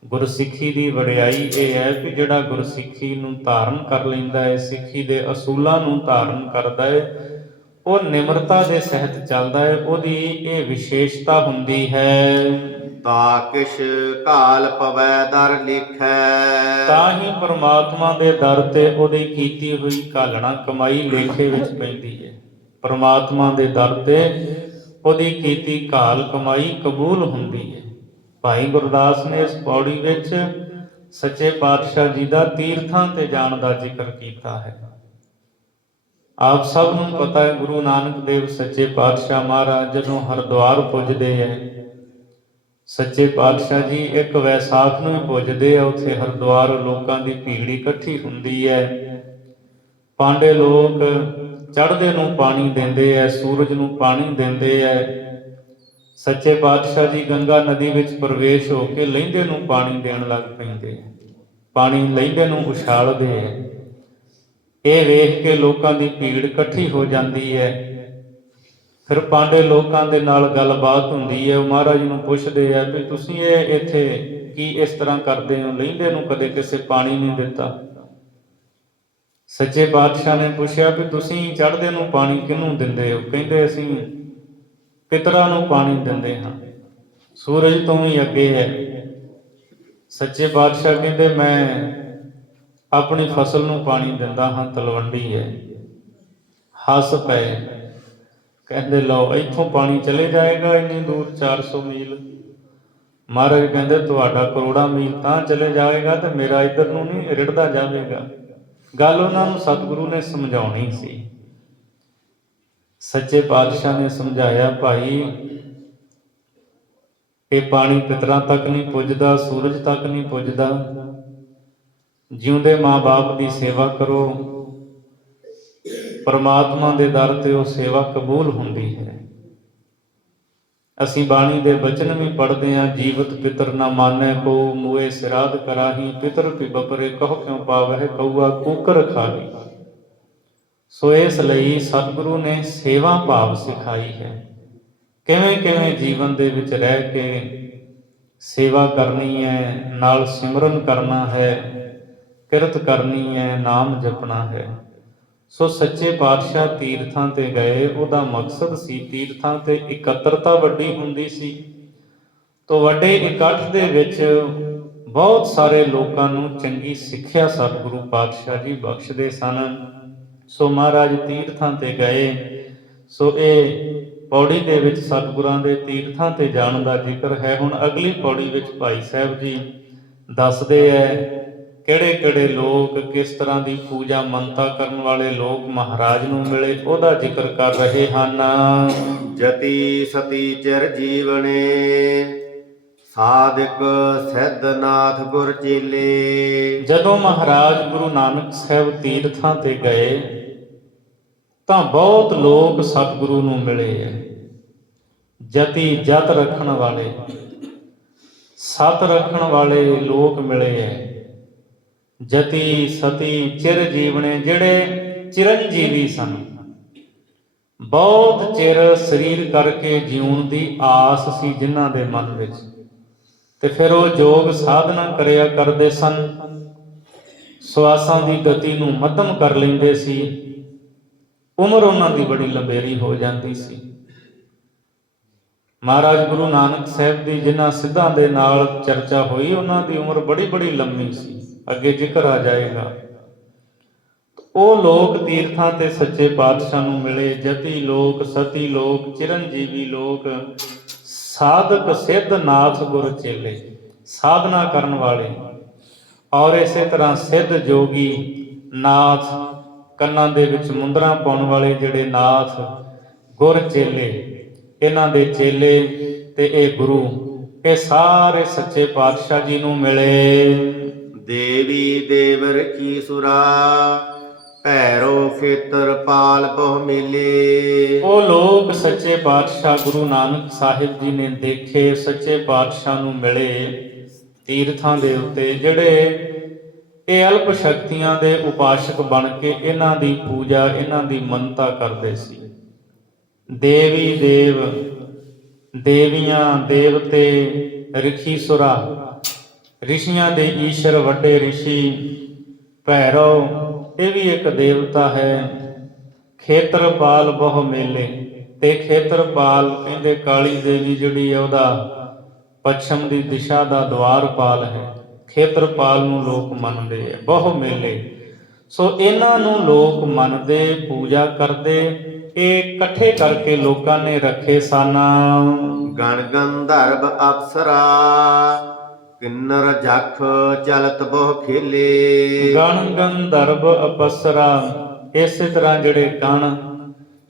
ਗੁਰਸਿੱਖੀ ਦੀ ਵਡਿਆਈ ਇਹ ਹੈ ਕਿ ਜਿਹੜਾ ਗੁਰਸਿੱਖੀ ਨੂੰ ਧਾਰਨ ਕਰ ਲੈਂਦਾ ਹੈ, ਸਿੱਖੀ ਦੇ ਅਸੂਲਾਂ ਨੂੰ ਧਾਰਨ ਕਰਦਾ ਹੈ, ਉਹ ਨਿਮਰਤਾ ਦੇ ਸਹਿਤ ਚੱਲਦਾ ਹੈ, ਉਹਦੀ ਇਹ ਵਿਸ਼ੇਸ਼ਤਾ ਹੁੰਦੀ ਹੈ। ਤਾ ਕਿਛ ਕਾਲ ਪਵੈ ਦਰ ਲਿਖੈ। ਤਾਂ ਹੀ ਪਰਮਾਤਮਾ ਦੇ ਦਰ ਤੇ ਉਹਦੀ ਕੀਤੀ ਹੋਈ ਘਾਲਣਾ ਕਮਾਈ ਲੇਖੇ ਵਿੱਚ ਪੈਂਦੀ ਹੈ। ਪਰਮਾਤਮਾ ਦੇ ਦਰ ਤੇ ਉਹਦੀ ਕੀਤੀ ਘਾਲ ਕਮਾਈ ਕਬੂਲ ਹੁੰਦੀ ਹੈ। ਭਾਈ ਗੁਰਦਾਸ ਨੇ ਇਸ ਪੌੜੀ ਵਿੱਚ ਸੱਚੇ ਪਾਤਸ਼ਾਹ ਜੀ ਦਾ ਤੀਰਥਾਂ ਤੇ ਜਾਣ ਦਾ ਜ਼ਿਕਰ ਕੀਤਾ ਹੈ। ਆਪ ਸਭ ਨੂੰ ਪਤਾ ਹੈ, ਗੁਰੂ ਨਾਨਕ ਦੇਵ ਸੱਚੇ ਪਾਤਸ਼ਾਹ ਮਹਾਰਾਜ ਜਦੋਂ ਹਰਿਦੁਆਰ ਪੁੱਜਦੇ ਹੈ, ਸੱਚੇ ਪਾਤਸ਼ਾਹ ਜੀ ਇੱਕ ਵੈਸਾਖ ਨੂੰ ਹੀ ਪੁੱਜਦੇ ਆ। ਉੱਥੇ ਹਰਿਦੁਆਰ ਲੋਕਾਂ ਦੀ ਭੀੜ ਇਕੱਠੀ ਹੁੰਦੀ ਹੈ। ਪਾਂਡੇ ਲੋਕ ਚੜ੍ਹਦੇ ਨੂੰ ਪਾਣੀ ਦਿੰਦੇ ਹੈ, ਸੂਰਜ ਨੂੰ ਪਾਣੀ ਦਿੰਦੇ ਹੈ। ਸੱਚੇ ਪਾਤਸ਼ਾਹ ਜੀ ਗੰਗਾ ਨਦੀ ਵਿੱਚ ਪ੍ਰਵੇਸ਼ ਹੋ ਕੇ ਲਹਿੰਦੇ ਨੂੰ ਪਾਣੀ ਦੇਣ ਲੱਗ ਪੈਂਦੇ ਹੈ, ਪਾਣੀ ਲਹਿੰਦੇ ਨੂੰ ਉਛਾਲਦੇ ਹੈ। ਇਹ ਵੇਖ ਕੇ ਲੋਕਾਂ ਦੀ ਭੀੜ ਇਕੱਠੀ ਹੋ ਜਾਂਦੀ ਹੈ। ਫਿਰ ਪਾਂਡੇ ਲੋਕਾਂ ਦੇ ਨਾਲ ਗੱਲਬਾਤ ਹੁੰਦੀ ਹੈ। ਉਹ ਮਹਾਰਾਜ ਨੂੰ ਪੁੱਛਦੇ ਆ ਵੀ ਤੁਸੀਂ ਇਹ ਇੱਥੇ ਕੀ ਇਸ ਤਰ੍ਹਾਂ ਕਰਦੇ ਹੋ, ਲਹਿੰਦੇ ਨੂੰ ਕਦੇ ਕਿਸੇ ਪਾਣੀ ਨਹੀਂ ਦਿੱਤਾ। ਸੱਚੇ ਪਾਤਸ਼ਾਹ ਨੇ ਪੁੱਛਿਆ ਵੀ ਤੁਸੀਂ ਚੜ੍ਹਦੇ ਨੂੰ ਪਾਣੀ ਕਿਹਨੂੰ ਦਿੰਦੇ ਹੋ? ਕਹਿੰਦੇ ਅਸੀਂ ਪਿਤਰਾਂ ਨੂੰ ਪਾਣੀ ਦਿੰਦੇ ਹਾਂ। ਸੂਰਜ ਤੋਂ ਵੀ ਅੱਗੇ ਹੈ। ਸੱਚੇ ਪਾਤਸ਼ਾਹ ਕਹਿੰਦੇ ਮੈਂ ਆਪਣੀ ਫਸਲ ਨੂੰ ਪਾਣੀ ਦਿੰਦਾ ਹਾਂ, ਤਲਵੰਡੀ ਹੈ। ਹੱਸ ਪਏ, ਕਹਿੰਦੇ ਲਓ ਇੱਥੋਂ ਪਾਣੀ ਚਲੇ ਜਾਏਗਾ ਇੰਨੀ ਦੂਰ 400 ਮੀਲ। ਮਹਾਰਾਜ ਕਹਿੰਦੇ ਤੁਹਾਡਾ ਕਰੋੜਾਂ ਮੀਲ ਤਾਂ ਚਲੇ ਜਾਏਗਾ ਤੇ ਮੇਰਾ ਇੱਧਰ ਨੂੰ ਨਹੀਂ ਰਿੜਦਾ ਜਾਵੇਗਾ। ਗੱਲ ਉਹਨਾਂ ਨੂੰ ਸਤਿਗੁਰੂ ਨੇ ਸਮਝਾਉਣੀ ਸੀ। ਸੱਚੇ ਪਾਤਸ਼ਾਹ ਨੇ ਸਮਝਾਇਆ, ਭਾਈ ਇਹ ਪਾਣੀ ਪਿਤਰਾਂ ਤੱਕ ਨਹੀਂ ਪੁੱਜਦਾ, ਸੂਰਜ ਤੱਕ ਨਹੀਂ ਪੁੱਜਦਾ। ਜਿਉਂਦੇ ਮਾਂ-ਬਾਪ ਦੀ ਸੇਵਾ ਕਰੋ, ਪਰਮਾਤਮਾ ਦੇ ਦਰ ਤੇ ਉਹ ਸੇਵਾ ਕਬੂਲ ਹੁੰਦੀ ਹੈ। ਅਸੀਂ ਬਾਣੀ ਦੇ ਬਚਨ ਵੀ ਪੜ੍ਹਦੇ ਹਾਂ, ਜੀਵਤ ਪਿਤਰ ਨਾ ਮਾਨੈ ਕੋ, ਮੂਏ ਸਿਰਾਧ ਕਰਾਹੀ, ਪਿਤਰ ਭੀ ਬਪਰੇ ਕਹੁ ਕਿਉ ਪਾਵਹਿ, ਕਊਆ ਕੂਕਰ ਖਾਹੀ। ਸੋ ਇਸ ਲਈ ਸਤਿਗੁਰੂ ਨੇ ਸੇਵਾ ਭਾਵ ਸਿਖਾਈ ਹੈ। ਕਿਵੇਂ ਕਿਵੇਂ ਜੀਵਨ ਦੇ ਵਿੱਚ ਰਹਿ ਕੇ ਸੇਵਾ ਕਰਨੀ ਹੈ, ਨਾਲ ਸਿਮਰਨ ਕਰਨਾ ਹੈ, ਕਿਰਤ ਕਰਨੀ ਹੈ, ਨਾਮ ਜਪਣਾ ਹੈ। ਸੋ ਸੱਚੇ ਪਾਤਸ਼ਾਹ ਤੀਰਥਾਂ ਤੇ ਗਏ, ਉਹਦਾ ਮਕਸਦ ਸੀ ਤੀਰਥਾਂ ਤੇ ਇਕੱਤਰਤਾ ਵੱਡੀ ਹੁੰਦੀ ਸੀ। ਤੋਂ ਵੱਡੇ ਇਕੱਠ ਦੇ ਵਿੱਚ ਬਹੁਤ ਸਾਰੇ ਲੋਕਾਂ ਨੂੰ ਚੰਗੀ ਸਿੱਖਿਆ ਸਤਿਗੁਰੂ ਪਾਤਸ਼ਾਹ ਜੀ ਬਖਸ਼ਦੇ ਸਨ। ਸੋ ਮਹਾਰਾਜ ਤੀਰਥਾਂ ਤੇ ਗਏ। ਸੋ ਇਹ ਪੌੜੀ ਦੇ ਵਿੱਚ ਸਤਿਗੁਰਾਂ ਦੇ ਤੀਰਥਾਂ ਤੇ ਜਾਣ ਦਾ ਜ਼ਿਕਰ ਹੈ। ਹੁਣ ਅਗਲੀ ਪੌੜੀ ਵਿੱਚ ਭਾਈ ਸਾਹਿਬ ਜੀ ਦੱਸਦੇ ਹੈ ਕਿਹੜੇ ਕਿਹੜੇ ਲੋਕ, ਕਿਸ ਤਰ੍ਹਾਂ ਦੀ ਪੂਜਾ ਮੰਨਤਾ ਕਰਨ ਵਾਲੇ ਲੋਕ ਮਹਾਰਾਜ ਨੂੰ ਮਿਲੇ, ਉਹਦਾ ਜ਼ਿਕਰ ਕਰ ਰਹੇ ਹਨ। ਜਤੀ ਸਤੀ ਚਿਰ ਜੀਵਨੇ, ਸਾਧਕ ਸਿੱਧਨਾਥ ਗੁਰ ਚੇਲੇ। ਜਦੋਂ ਮਹਾਰਾਜ ਗੁਰੂ ਨਾਨਕ ਸਾਹਿਬ ਤੀਰਥਾਂ ਤੇ ਗਏ ਤਾਂ ਬਹੁਤ ਲੋਕ ਸਤਿਗੁਰੂ ਨੂੰ ਮਿਲੇ ਹੈ। ਜਤੀ ਜਤ ਰੱਖਣ ਵਾਲੇ, ਸਤ ਰੱਖਣ ਵਾਲੇ ਲੋਕ ਮਿਲੇ ਹੈ। ਜਤੀ ਸਤੀ ਚਿਰ ਜੀਵਨੇ, ਜਿਹੜੇ ਚਿਰੰਜੀਵੀ ਸਨ, ਬਹੁਤ ਚਿਰ ਸਰੀਰ ਕਰਕੇ ਜਿਉਣ ਦੀ ਆਸ ਸੀ ਜਿਨ੍ਹਾਂ ਦੇ ਮਨ ਵਿੱਚ, ਤੇ ਫਿਰ ਉਹ ਯੋਗ ਸਾਧਨਾ ਕਰਿਆ ਕਰਦੇ ਸਨ। ਸਵਾਸਾਂ ਦੀ ਗਤੀ ਨੂੰ ਮੱਧਮ ਕਰ ਲੈਂਦੇ ਸੀ। ਉਮਰ ਉਹਨਾਂ ਦੀ ਬੜੀ ਲੰਬੇਰੀ ਹੋ ਜਾਂਦੀ ਸੀ। ਮਹਾਰਾਜ ਗੁਰੂ ਨਾਨਕ ਸਾਹਿਬ ਦੀ ਜਿਨ੍ਹਾਂ ਸਿੱਧਾਂ ਦੇ ਨਾਲ ਚਰਚਾ ਹੋਈ, ਉਹਨਾਂ ਦੀ ਉਮਰ ਬੜੀ ਬੜੀ ਲੰਮੀ ਸੀ, ਅੱਗੇ ਜ਼ਿਕਰ ਆ ਜਾਏਗਾ। ਉਹ ਲੋਕ ਤੀਰਥਾਂ ਤੇ ਸੱਚੇ ਪਾਤਸ਼ਾਹ ਨੂੰ ਮਿਲੇ। ਜਤੀ ਲੋਕ, ਸਤੀ ਲੋਕ, ਚਿਰੰਜੀਵੀ ਲੋਕ, ਸਾਧਕ ਸਿੱਧ ਨਾਥ ਗੁਰ ਚੇਲੇ, ਸਾਧਨਾ ਕਰਨ ਵਾਲੇ, ਔਰ ਇਸੇ ਤਰ੍ਹਾਂ ਸਿੱਧ ਜੋਗੀ ਨਾਥ, ਕੰਨਾਂ ਦੇ ਵਿੱਚ ਮੁੰਦਰਾਂ ਪਾਉਣ ਵਾਲੇ ਜਿਹੜੇ ਨਾਥ, ਗੁਰ ਚੇਲੇ, ਇਹਨਾਂ ਦੇ ਚੇਲੇ ਤੇ ਇਹ ਗੁਰੂ, ਇਹ ਸਾਰੇ ਸੱਚੇ ਪਾਤਸ਼ਾਹ ਜੀ ਨੂੰ ਮਿਲੇ। ਦੇਵੀ ਦੇਵਰ ਕੀ ਸੁਰਾ, ਭੈਰੋ ਖੇਤਰ ਪਾਲ ਬਹੁ ਮੇਲੇ। ਉਹ ਲੋਕ ਸੱਚੇ ਪਾਤਸ਼ਾਹ ਗੁਰੂ ਨਾਨਕ ਸਾਹਿਬ ਜੀ ਨੇ ਦੇਖੇ, ਸੱਚੇ ਪਾਤਸ਼ਾਹ ਨੂੰ ਮਿਲੇ ਤੀਰਥਾਂ ਦੇ ਉੱਤੇ, ਜਿਹੜੇ ਇਹ ਅਲਪ ਸ਼ਕਤੀਆਂ ਦੇ ਉਪਾਸ਼ਕ ਬਣ ਕੇ ਇਹਨਾਂ ਦੀ ਪੂਜਾ, ਇਹਨਾਂ ਦੀ ਮੰਨਤਾ ਕਰਦੇ ਸੀ। ਦੇਵੀ ਦੇਵ, ਦੇਵੀਆਂ, ਦੇਵਤੇ, ਰਿਖੀਸੁਰਾ, ਰਿਸ਼ੀਆਂ ਦੇ ਈਸ਼ਰ, ਵੱਡੇ ਰਿਸ਼ੀ, ਭੈਰਵ, ਇਹ ਵੀ ਇੱਕ ਦੇਵਤਾ ਹੈ। ਖੇਤਰਪਾਲ ਬਹੁ ਮੇਲੇ, ਤੇ ਖੇਤਰਪਾਲ ਕਹਿੰਦੇ ਕਾਲੀ ਦੇਵੀ ਜਿਹੜੀ ਹੈ, ਉਹਦਾ ਪੱਛਮ ਦੀ ਦਿਸ਼ਾ ਦਾ ਦਵਾਰਪਾਲ ਹੈ। ਖੇਤਰਪਾਲ ਨੂੰ ਲੋਕ ਮੰਨਦੇ ਹੈ। ਬਹੁ ਮੇਲੇ, ਸੋ ਇਹਨਾਂ ਨੂੰ ਲੋਕ ਮੰਨਦੇ, ਪੂਜਾ ਕਰਦੇ। ਇਹ ਇਕੱਠੇ ਕਰਕੇ ਲੋਕਾਂ ਨੇ ਰੱਖੇ ਸਨ। ਗਣ ਗੰਧਰਵ ਅਪਸਰਾ, ਕਿੰਨਰ ਜਖ ਚਲਤ ਬਹੁ ਖੇਲੇ। ਗਣ ਗੰਧਰਵ ਅਪਸਰਾ, ਇਸੇ ਤਰ੍ਹਾਂ ਜਿਹੜੇ ਗਣ,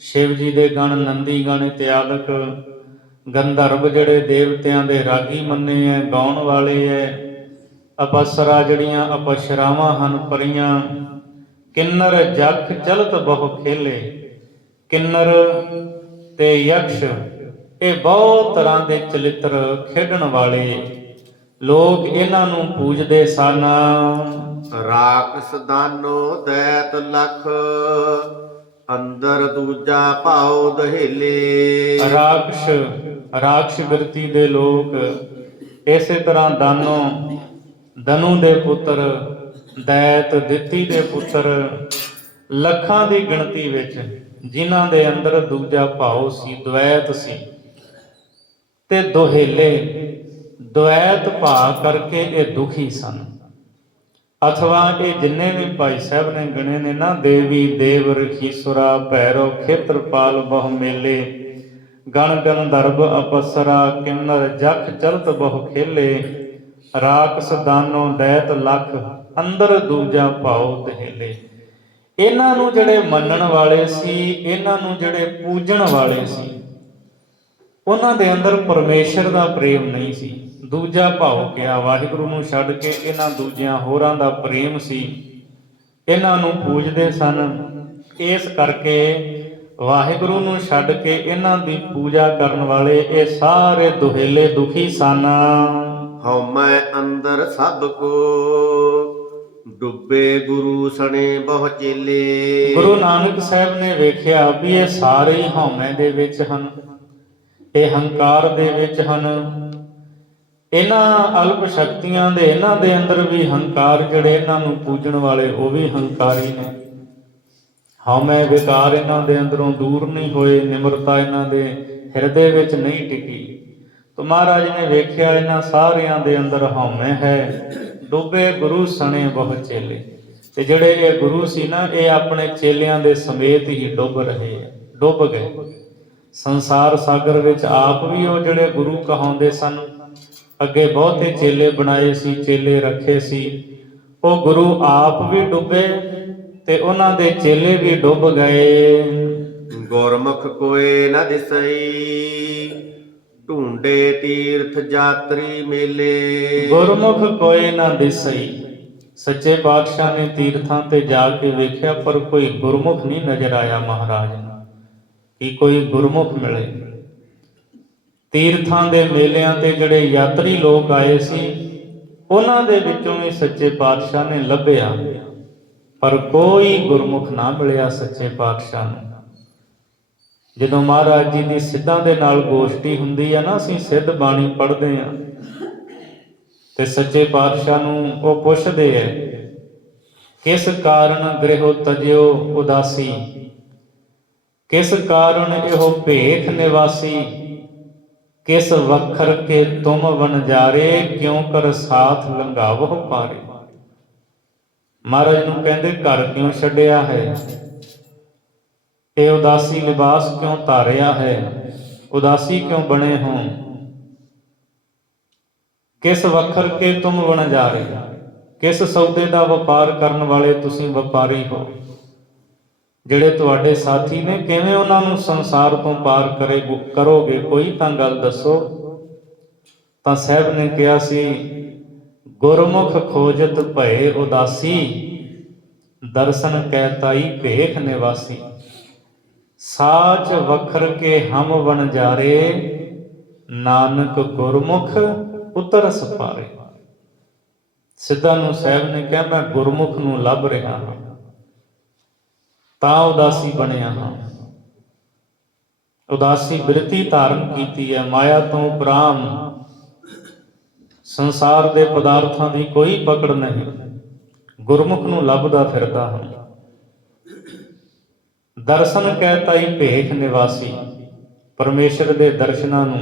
ਸ਼ਿਵ ਜੀ ਦੇ ਗਣ, ਨੰਦੀ ਗਣ ਇਤਿਆਦਿਕ, ਗੰਧਰਵ ਜਿਹੜੇ ਦੇਵਤਿਆਂ ਦੇ ਰਾਗੀ ਮੰਨੇ ਹੈ, ਗਾਉਣ ਵਾਲੇ ਹੈ। ਅਪਸਰਾ ਜਿਹੜੀਆਂ ਅਪਸਰਾਵਾਂ ਹਨ, ਪਰੀਆਂ। ਕਿੰਨਰ ਜਖ ਚਲਤ ਬਹੁ ਖੇਲੇ, ਕਿੰਨਰ ਤੇ ਯਕਸ਼, ਇਹ ਬਹੁਤ ਤਰ੍ਹਾਂ ਦੇ ਚਲਿੱਤਰ ਖੇਡਣ ਵਾਲੇ ਲੋਕ ਇਹਨਾਂ ਨੂੰ ਪੂਜਦੇ ਸਨ। ਰਾਖਸ ਦਾਨੋ ਦੈਤ ਲਖ, ਅੰਦਰ ਦੂਜਾ ਭਾਉ ਦਹੇਲੇ। ਰਾਖਸ਼, ਰਾਖਸ਼ ਬਿਰਤੀ ਦੇ ਲੋਕ, ਇਸੇ ਤਰ੍ਹਾਂ ਦਾਨੋ, ਦਨੂ ਦੇ ਪੁੱਤਰ, ਦੈਤ, ਦਿੱਤੀ ਦੇ ਪੁੱਤਰ, ਲੱਖਾਂ ਦੀ ਗਿਣਤੀ ਵਿੱਚ, ਜਿਨ੍ਹਾਂ ਦੇ ਅੰਦਰ ਦੂਜਾ ਭਾਉ ਸੀ, ਦ્વੈਤ ਸੀ। ਤੇ ਦੋਹੇਲੇ ਦੁਐਤ ਭਾਅ ਕਰਕੇ ਇਹ ਦੁਖੀ ਸਨ। ਅਥਵਾ ਇਹ ਜਿੰਨੇ ਵੀ ਭਾਈ ਸਾਹਿਬ ਨੇ ਗਣੇ ਨੇ ਨਾ, ਦੇਵੀ ਦੇਵ ਰਖੀਸੁਰਾ ਭੈਰਵ ਖੇਤਰਪਾਲ ਬਹੁ ਮੇਲੇ, ਗਣ ਗੰਧਰਵ ਅਪਸਰਾ ਕਿੰਨਰ ਜਖ ਚਲਤ ਬਹੁ ਖੇਲੇ, ਰਾਖਸ ਦਾਨੋ ਦੈਤ ਲਖ ਅੰਦਰ ਦੂਜਾ ਭਾਉ ਦਹੇਲੇ। ਇਹਨਾਂ ਨੂੰ ਜਿਹੜੇ ਮੰਨਣ ਵਾਲੇ ਸੀ, ਇਹਨਾਂ ਨੂੰ ਜਿਹੜੇ ਪੂਜਣ ਵਾਲੇ ਸੀ, ਉਹਨਾਂ ਦੇ ਅੰਦਰ ਪਰਮੇਸ਼ਰ ਦਾ ਪ੍ਰੇਮ ਨਹੀਂ ਸੀ। ਦੂਜਾ ਭਾਉ ਕਿਹਾ, ਵਾਹਿਗੁਰੂ ਨੂੰ ਛੱਡ ਕੇ ਇਹਨਾਂ ਦੂਜਿਆਂ ਹੋਰਾਂ ਦਾ ਪ੍ਰੇਮ ਸੀ, ਇਹਨਾਂ ਨੂੰ ਪੂਜਦੇ ਸਨ। ਇਸ ਕਰਕੇ ਵਾਹਿਗੁਰੂ ਨੂੰ ਛੱਡ ਕੇ ਇਹਨਾਂ ਦੀ ਪੂਜਾ ਕਰਨ ਵਾਲੇ ਇਹ ਸਾਰੇ ਦੁਹੇਲੇ ਦੁਖੀ ਸਨ। ਹਉਮੈ ਅੰਦਰ ਸਭ ਕੋ, ਡੁੱਬੇ ਗੁਰੂ ਸਣੇ ਬਹੁ ਚੇਲੇ। ਗੁਰੂ ਨਾਨਕ ਸਾਹਿਬ ਨੇ ਵੇਖਿਆ ਵੀ ਇਹ ਸਾਰੇ ਹੀ ਹਉਮੈ ਦੇ ਵਿੱਚ ਹਨ, ਇਹ ਹੰਕਾਰ ਦੇ ਵਿੱਚ ਹਨ। ਇਹਨਾਂ ਅਲਪ ਸ਼ਕਤੀਆਂ ਦੇ, ਇਹਨਾਂ ਦੇ ਅੰਦਰ ਵੀ ਹੰਕਾਰ, ਜਿਹੜੇ ਇਹਨਾਂ ਨੂੰ ਪੂਜਣ ਵਾਲੇ ਉਹ ਵੀ ਹੰਕਾਰੀ ਨੇ। ਹਉਮੈ ਵਿਕਾਰ ਇਹਨਾਂ ਦੇ ਅੰਦਰੋਂ ਦੂਰ ਨਹੀਂ ਹੋਏ, ਨਿਮਰਤਾ ਇਹਨਾਂ ਦੇ ਹਿਰਦੇ ਵਿੱਚ ਨਹੀਂ ਟਿਕੀ। ਤਾਂ ਮਹਾਰਾਜ ਨੇ ਵੇਖਿਆ ਇਹਨਾਂ ਸਾਰਿਆਂ ਦੇ ਅੰਦਰ ਹਉਮੈ ਹੈ। ਡੁੱਬੇ ਗੁਰੂ ਸਣੇ ਬਹੁ ਚੇਲੇ, ਤੇ ਜਿਹੜੇ ਇਹ ਗੁਰੂ ਸੀ ਨਾ, ਇਹ ਆਪਣੇ ਚੇਲਿਆਂ ਦੇ ਸਮੇਤ ਹੀ ਡੁੱਬ ਰਹੇ, ਡੁੱਬ ਗਏ ਸੰਸਾਰ ਸਾਗਰ ਵਿੱਚ। ਆਪ ਵੀ ਉਹ ਜਿਹੜੇ ਗੁਰੂ ਕਹਾਉਂਦੇ ਸਨ, ਅੱਗੇ ਬਹੁਤੇ ਚੇਲੇ ਬਣਾਏ ਸੀ, ਚੇਲੇ ਰੱਖੇ ਸੀ, ਉਹ ਗੁਰੂ ਆਪ ਵੀ ਡੁੱਬੇ ਤੇ ਉਹਨਾਂ ਦੇ ਚੇਲੇ ਵੀ ਡੁੱਬ ਗਏ। ਗੁਰਮੁਖ ਕੋਏ ਨ ਦਿਸਈ, ਢੂੰਡੇ ਤੀਰਥ ਜਾਤਰੀ ਮੇਲੇ। ਗੁਰਮੁਖ ਕੋਏ ਨਾ ਦਿਸਈ, ਸੱਚੇ ਪਾਤਸ਼ਾਹ ਨੇ ਤੀਰਥਾਂ ਤੇ ਜਾ ਕੇ ਵੇਖਿਆ, ਪਰ ਕੋਈ ਗੁਰਮੁਖ ਨਹੀਂ ਨਜ਼ਰ ਆਇਆ ਮਹਾਰਾਜ ਨੂੰ, ਕਿ ਕੋਈ ਗੁਰਮੁਖ ਮਿਲੇ। ਤੀਰਥਾਂ ਦੇ ਮੇਲਿਆਂ ਤੇ ਜਿਹੜੇ ਯਾਤਰੀ ਲੋਕ ਆਏ ਸੀ, ਉਹਨਾਂ ਦੇ ਵਿੱਚੋਂ ਵੀ ਸੱਚੇ ਪਾਤਸ਼ਾਹ ਨੇ ਲੱਭਿਆ, ਪਰ ਕੋਈ ਗੁਰਮੁਖ ਨਾ ਮਿਲਿਆ ਸੱਚੇ ਪਾਤਸ਼ਾਹ ਨੂੰ। ਜਦੋਂ ਮਹਾਰਾਜ ਜੀ ਦੀ ਸਿੱਧਾਂ ਦੇ ਨਾਲ ਗੋਸ਼ਟੀ ਹੁੰਦੀ ਹੈ ਨਾ, ਅਸੀਂ ਸਿੱਧ ਬਾਣੀ ਪੜ੍ਹਦੇ ਹਾਂ, ਤੇ ਸੱਚੇ ਪਾਤਸ਼ਾਹ ਨੂੰ ਉਹ ਪੁੱਛਦੇ ਹੈ, ਕਿਸ ਕਾਰਨ ਗ੍ਰਹਿ ਤਜਿਓ ਉਦਾਸੀ, ਕਿਸ ਕਾਰਨ ਇਹੋ ਭੇਖ ਨਿਵਾਸੀ, ਕਿਸ ਵਖਰ ਕੇ ਤੁਮ ਵਣਜਾਰੇ, ਕਿਉਂ ਕਰ ਸਾਥ ਲੰਘਾਵੋ ਪਾਰੇ। ਮਹਾਰਾਜ ਨੂੰ ਕਹਿੰਦੇ, ਘਰ ਕਿਉਂ ਛੱਡਿਆ ਹੈ, ਇਹ ਉਦਾਸੀ ਲਿਬਾਸ ਕਿਉਂ ਧਾਰਿਆ ਹੈ, ਉਦਾਸੀ ਕਿਉਂ ਬਣੇ ਹੋ, ਕਿਸ ਵਖਰ ਕੇ ਤੁਮ ਵਣਜਾਰੇ, ਕਿਸ ਸੌਦੇ ਦਾ ਵਪਾਰ ਕਰਨ ਵਾਲੇ ਤੁਸੀਂ ਵਪਾਰੀ ਹੋ। ਜਿਹੜੇ ਤੁਹਾਡੇ ਸਾਥੀ ਨੇ, ਕਿਵੇਂ ਉਹਨਾਂ ਨੂੰ ਸੰਸਾਰ ਤੋਂ ਪਾਰ ਕਰੋਗੇ, ਕੋਈ ਤਾਂ ਗੱਲ ਦੱਸੋ। ਤਾਂ ਸਾਹਿਬ ਨੇ ਕਿਹਾ ਸੀ, ਗੁਰਮੁਖ ਖੋਜਤ ਭਏ ਉਦਾਸੀ, ਦਰਸ਼ਨ ਕੈ ਤਾਈ ਭੇਖ ਨਿਵਾਸੀ, ਸਾਚ ਵਖਰ ਕੇ ਹਮ ਵਣਜਾਰੇ, ਨਾਨਕ ਗੁਰਮੁਖ ਉਤਰਸ ਪਾਰੇ। ਸਿੱਧਾ ਨੂੰ ਸਾਹਿਬ ਨੇ ਕਿਹਾ, ਮੈਂ ਗੁਰਮੁਖ ਨੂੰ ਲੱਭ ਰਿਹਾ ਹਾਂ, ਤਾਂ ਉਦਾਸੀ ਬਣਿਆ ਹਾਂ। ਉਦਾਸੀ ਬਿਰਤੀ ਧਾਰਨ ਕੀਤੀ ਹੈ, ਮਾਇਆ ਤੋਂ ਉਪਰਾਮ ਸੰਸਾਰ ਦੇ ਪਦਾਰਥਾਂ ਦੀ ਕੋਈ ਪਕੜ ਨਹੀਂ, ਗੁਰਮੁਖ ਨੂੰ ਲੱਭਦਾ ਫਿਰਦਾ ਹਾਂ। ਦਰਸ਼ਨ ਕੈ ਤਾਈ ਭੇਖ ਨਿਵਾਸੀ, ਪਰਮੇਸ਼ਰ ਦੇ ਦਰਸ਼ਨਾਂ ਨੂੰ,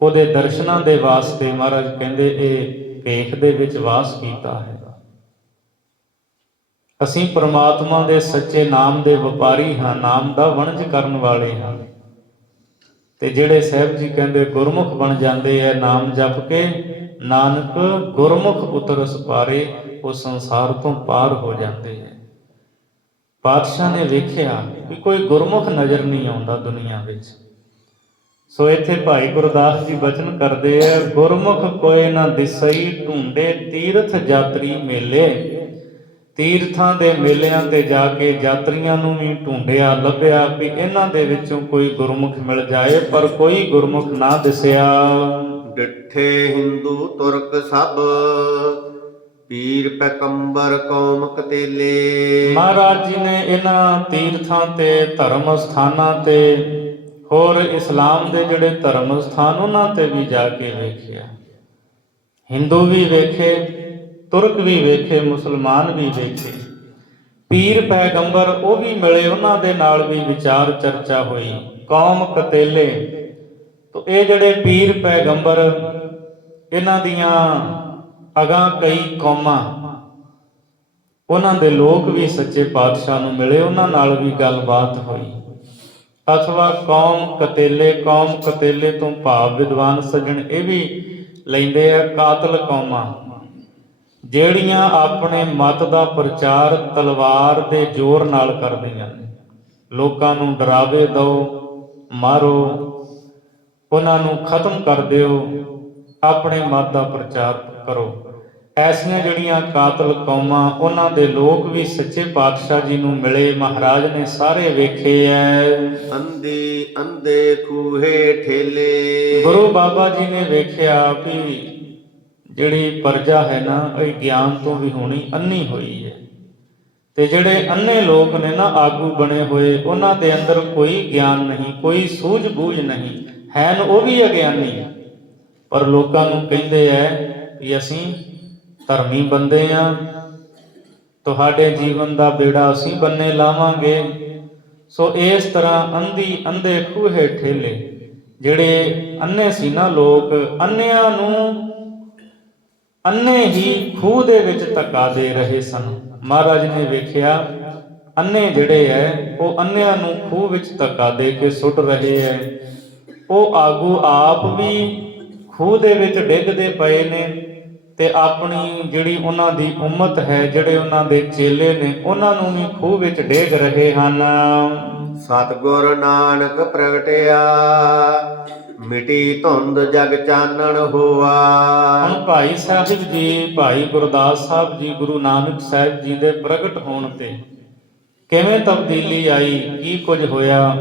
ਉਹਦੇ ਦਰਸ਼ਨਾਂ ਦੇ ਵਾਸਤੇ ਮਹਾਰਾਜ ਕਹਿੰਦੇ ਇਹ ਭੇਖ ਦੇ ਵਿੱਚ ਵਾਸ ਕੀਤਾ ਹੈ। ਅਸੀਂ ਪ੍ਰਮਾਤਮਾ ਦੇ ਸੱਚੇ ਨਾਮ ਦੇ ਵਪਾਰੀ ਹਾਂ, ਨਾਮ ਦਾ ਵਣਜ ਕਰਨ ਵਾਲੇ ਹਾਂ। ਤੇ ਜਿਹੜੇ ਸਾਹਿਬ ਜੀ ਕਹਿੰਦੇ ਗੁਰਮੁਖ ਬਣ ਜਾਂਦੇ ਆ ਨਾਮ ਜਪ ਕੇ, ਨਾਨਕ ਗੁਰਮੁਖ ਉਤਰਸ ਪਾਰੇ, ਉਹ ਸੰਸਾਰ ਤੋਂ ਪਾਰ ਹੋ ਜਾਂਦੇ ਹੈ। ਪਾਤਸ਼ਾਹ ਨੇ ਵੇਖਿਆ ਕਿ ਕੋਈ ਗੁਰਮੁਖ ਨਜ਼ਰ ਨਹੀਂ ਆਉਂਦਾ ਦੁਨੀਆ ਵਿੱਚ। ਸੋ ਇੱਥੇ ਭਾਈ ਗੁਰਦਾਸ ਜੀ ਬਚਨ ਕਰਦੇ ਆ, ਗੁਰਮੁਖ ਕੋਏ ਨਾ ਦਿਸਈ, ਢੂੰਡੇ ਤੀਰਥ ਜਾਤਰੀ ਮੇਲੇ। ਤੀਰਥਾਂ ਦੇ ਮੇਲਿਆਂ ਤੇ ਜਾ ਕੇ ਯਾਤਰੀਆਂ ਨੂੰ ਵੀ ਢੂੰਡਿਆ, ਲੱਭਿਆ ਵੀ ਇਹਨਾਂ ਦੇ ਵਿੱਚੋਂ ਕੋਈ ਗੁਰਮੁਖ ਮਿਲ ਜਾਏ, ਪਰ ਕੋਈ ਗੁਰਮੁਖ ਨਾ ਦਿਸਿਆ। ਡਿੱਠੇ ਹਿੰਦੂ ਤੁਰਕ ਸਭ, ਪੀਰ ਪੈਗੰਬਰ ਕੌਮ ਕਤੇਲੇ। ਮਹਾਰਾਜ ਜੀ ਨੇ ਇਹਨਾਂ ਤੀਰਥਾਂ ਤੇ, ਧਰਮ ਸਥਾਨਾਂ ਤੇ, ਹੋਰ ਇਸਲਾਮ ਦੇ ਜਿਹੜੇ ਧਰਮ ਸਥਾਨ, ਉਹਨਾਂ ਤੇ ਵੀ ਜਾ ਕੇ ਵੇਖਿਆ। ਹਿੰਦੂ ਵੀ ਵੇਖੇ, ਤੁਰਕ ਵੀ ਵੇਖੇ, ਮੁਸਲਮਾਨ ਵੀ ਵੇਖੇ, ਪੀਰ ਪੈਗੰਬਰ ਉਹ ਵੀ ਮਿਲੇ, ਉਹਨਾਂ ਦੇ ਨਾਲ ਵੀ ਵਿਚਾਰ ਚਰਚਾ ਹੋਈ। ਕੌਮ ਕਤੇਲੇ, ਤੋ ਇਹ ਜਿਹੜੇ ਪੀਰ ਪੈਗੰਬਰ, ਇਹਨਾਂ ਦੀਆਂ ਅਗਾਂਹ ਕਈ ਕੌਮਾਂ, ਉਹਨਾਂ ਦੇ ਲੋਕ ਵੀ ਸੱਚੇ ਪਾਤਸ਼ਾਹ ਨੂੰ ਮਿਲੇ, ਉਹਨਾਂ ਨਾਲ ਵੀ ਗੱਲਬਾਤ ਹੋਈ। ਅਥਵਾ ਕੌਮ ਕਤੇਲੇ ਤੋਂ ਭਾਵ ਵਿਦਵਾਨ ਸੱਜਣ ਇਹ ਵੀ ਲੈਂਦੇ ਆ ਕਾਤਲ ਕੌਮਾਂ, ਜਿਹੜੀਆਂ ਆਪਣੇ ਮਤ ਦਾ ਪ੍ਰਚਾਰ ਤਲਵਾਰ ਦੇ ਜ਼ੋਰ ਨਾਲ ਕਰਦੀਆਂ ਨੇ। ਲੋਕਾਂ ਨੂੰ ਡਰਾਵੇ ਦਿਓ, ਮਾਰੋ, ਉਹਨਾਂ ਨੂੰ ਖਤਮ ਕਰ ਦਿਓ, ਆਪਣੇ ਮਤ ਦਾ ਪ੍ਰਚਾਰ ਕਰੋ। ਐਸੀਆਂ ਜਿਹੜੀਆਂ ਕਾਤਲ ਕੌਮਾਂ, ਉਹਨਾਂ ਦੇ ਲੋਕ ਵੀ ਸੱਚੇ ਪਾਤਸ਼ਾਹ ਜੀ ਨੂੰ ਮਿਲੇ। ਮਹਾਰਾਜ ਨੇ ਸਾਰੇ ਵੇਖੇ ਐ। ਅੰਧੇ ਖੂਹੇ ਠੇਲੇ। ਗੁਰੂ ਬਾਬਾ ਜੀ ਨੇ ਵੇਖਿਆ ਵੀ ਜਿਹੜੀ ਪ੍ਰਜਾ ਹੈ ਨਾ, ਇਹ ਗਿਆਨ ਤੋਂ ਵੀ ਹੋਣੀ ਅੰਨੀ ਹੋਈ ਹੈ। ਤੇ ਜਿਹੜੇ ਅੰਨੇ ਲੋਕ ਨੇ ਨਾ, ਆਗੂ ਬਣੇ ਹੋਏ, ਉਹਨਾਂ ਦੇ ਅੰਦਰ ਕੋਈ ਗਿਆਨ ਨਹੀਂ, ਕੋਈ ਸੂਝ ਬੂਝ ਨਹੀਂ, ਹੈਨ ਉਹ ਵੀ ਅਗਿਆਨੀ, ਪਰ ਲੋਕਾਂ ਨੂੰ ਕਹਿੰਦੇ ਐ ਵੀ ਅਸੀਂ ਧਰਮੀ ਬੰਦੇ ਆ, ਤੁਹਾਡੇ ਜੀਵਨ ਦਾ ਬੇੜਾ ਅਸੀਂ ਬੰਨੇ ਲਾਵਾਂਗੇ। ਸੋ ਇਸ ਤਰ੍ਹਾਂ ਅੰਧੇ ਖੂਹੇ ਠੇਲੇ, ਜਿਹੜੇ ਅੰਨੇ ਸੀ ਨਾ ਲੋਕ, ਅੰਨਿਆਂ ਨੂੰ ਅੰਨੇ ਹੀ ਖੂਹ ਦੇ ਵਿੱਚ ਧੱਕਾ ਦੇ ਰਹੇ ਸਨ। ਮਹਾਰਾਜ ਨੇ ਵੇਖਿਆ ਅੰਨੇ ਜਿਹੜੇ ਐ ਉਹ ਅੰਨਿਆਂ ਨੂੰ ਖੂਹ ਵਿੱਚ ਧੱਕਾ ਦੇ ਕੇ ਸੁੱਟ ਰਹੇ ਐ। ਉਹ ਆਗੂ ਆਪ ਵੀ ਖੂਹ ਦੇ ਵਿੱਚ ਡਿੱਗਦੇ ਪਏ ਨੇ, ਤੇ ਆਪਣੀ ਜਿਹੜੀ ਉਹਨਾਂ ਦੀ ਉਮਤ ਹੈ, ਜਿਹੜੇ ਉਹਨਾਂ ਦੇ ਚੇਲੇ ਨੇ, ਉਹਨਾਂ ਨੂੰ ਵੀ ਖੂਹ ਵਿੱਚ ਡਿੱਗ ਰਹੇ ਹਨ। ਸਤਿਗੁਰ ਨਾਨਕ ਪ੍ਰਗਟਿਆ, ਮਿਟੀ ਧੁੰਦ ਜਗ ਚਾਨਣ ਹੋਆ। ਹੁਣ ਭਾਈ ਸਾਹਿਬ ਜੀ, ਭਾਈ ਗੁਰਦਾਸ ਸਾਹਿਬ ਜੀ, ਗੁਰੂ ਨਾਨਕ ਸਾਹਿਬ ਜੀ ਦੇ ਪ੍ਰਗਟ ਹੋਣ ਤੇ ਕਿਵੇਂ ਤਬਦੀਲੀ ਆਈ, ਕੀ ਕੁਝ ਹੋਇਆ,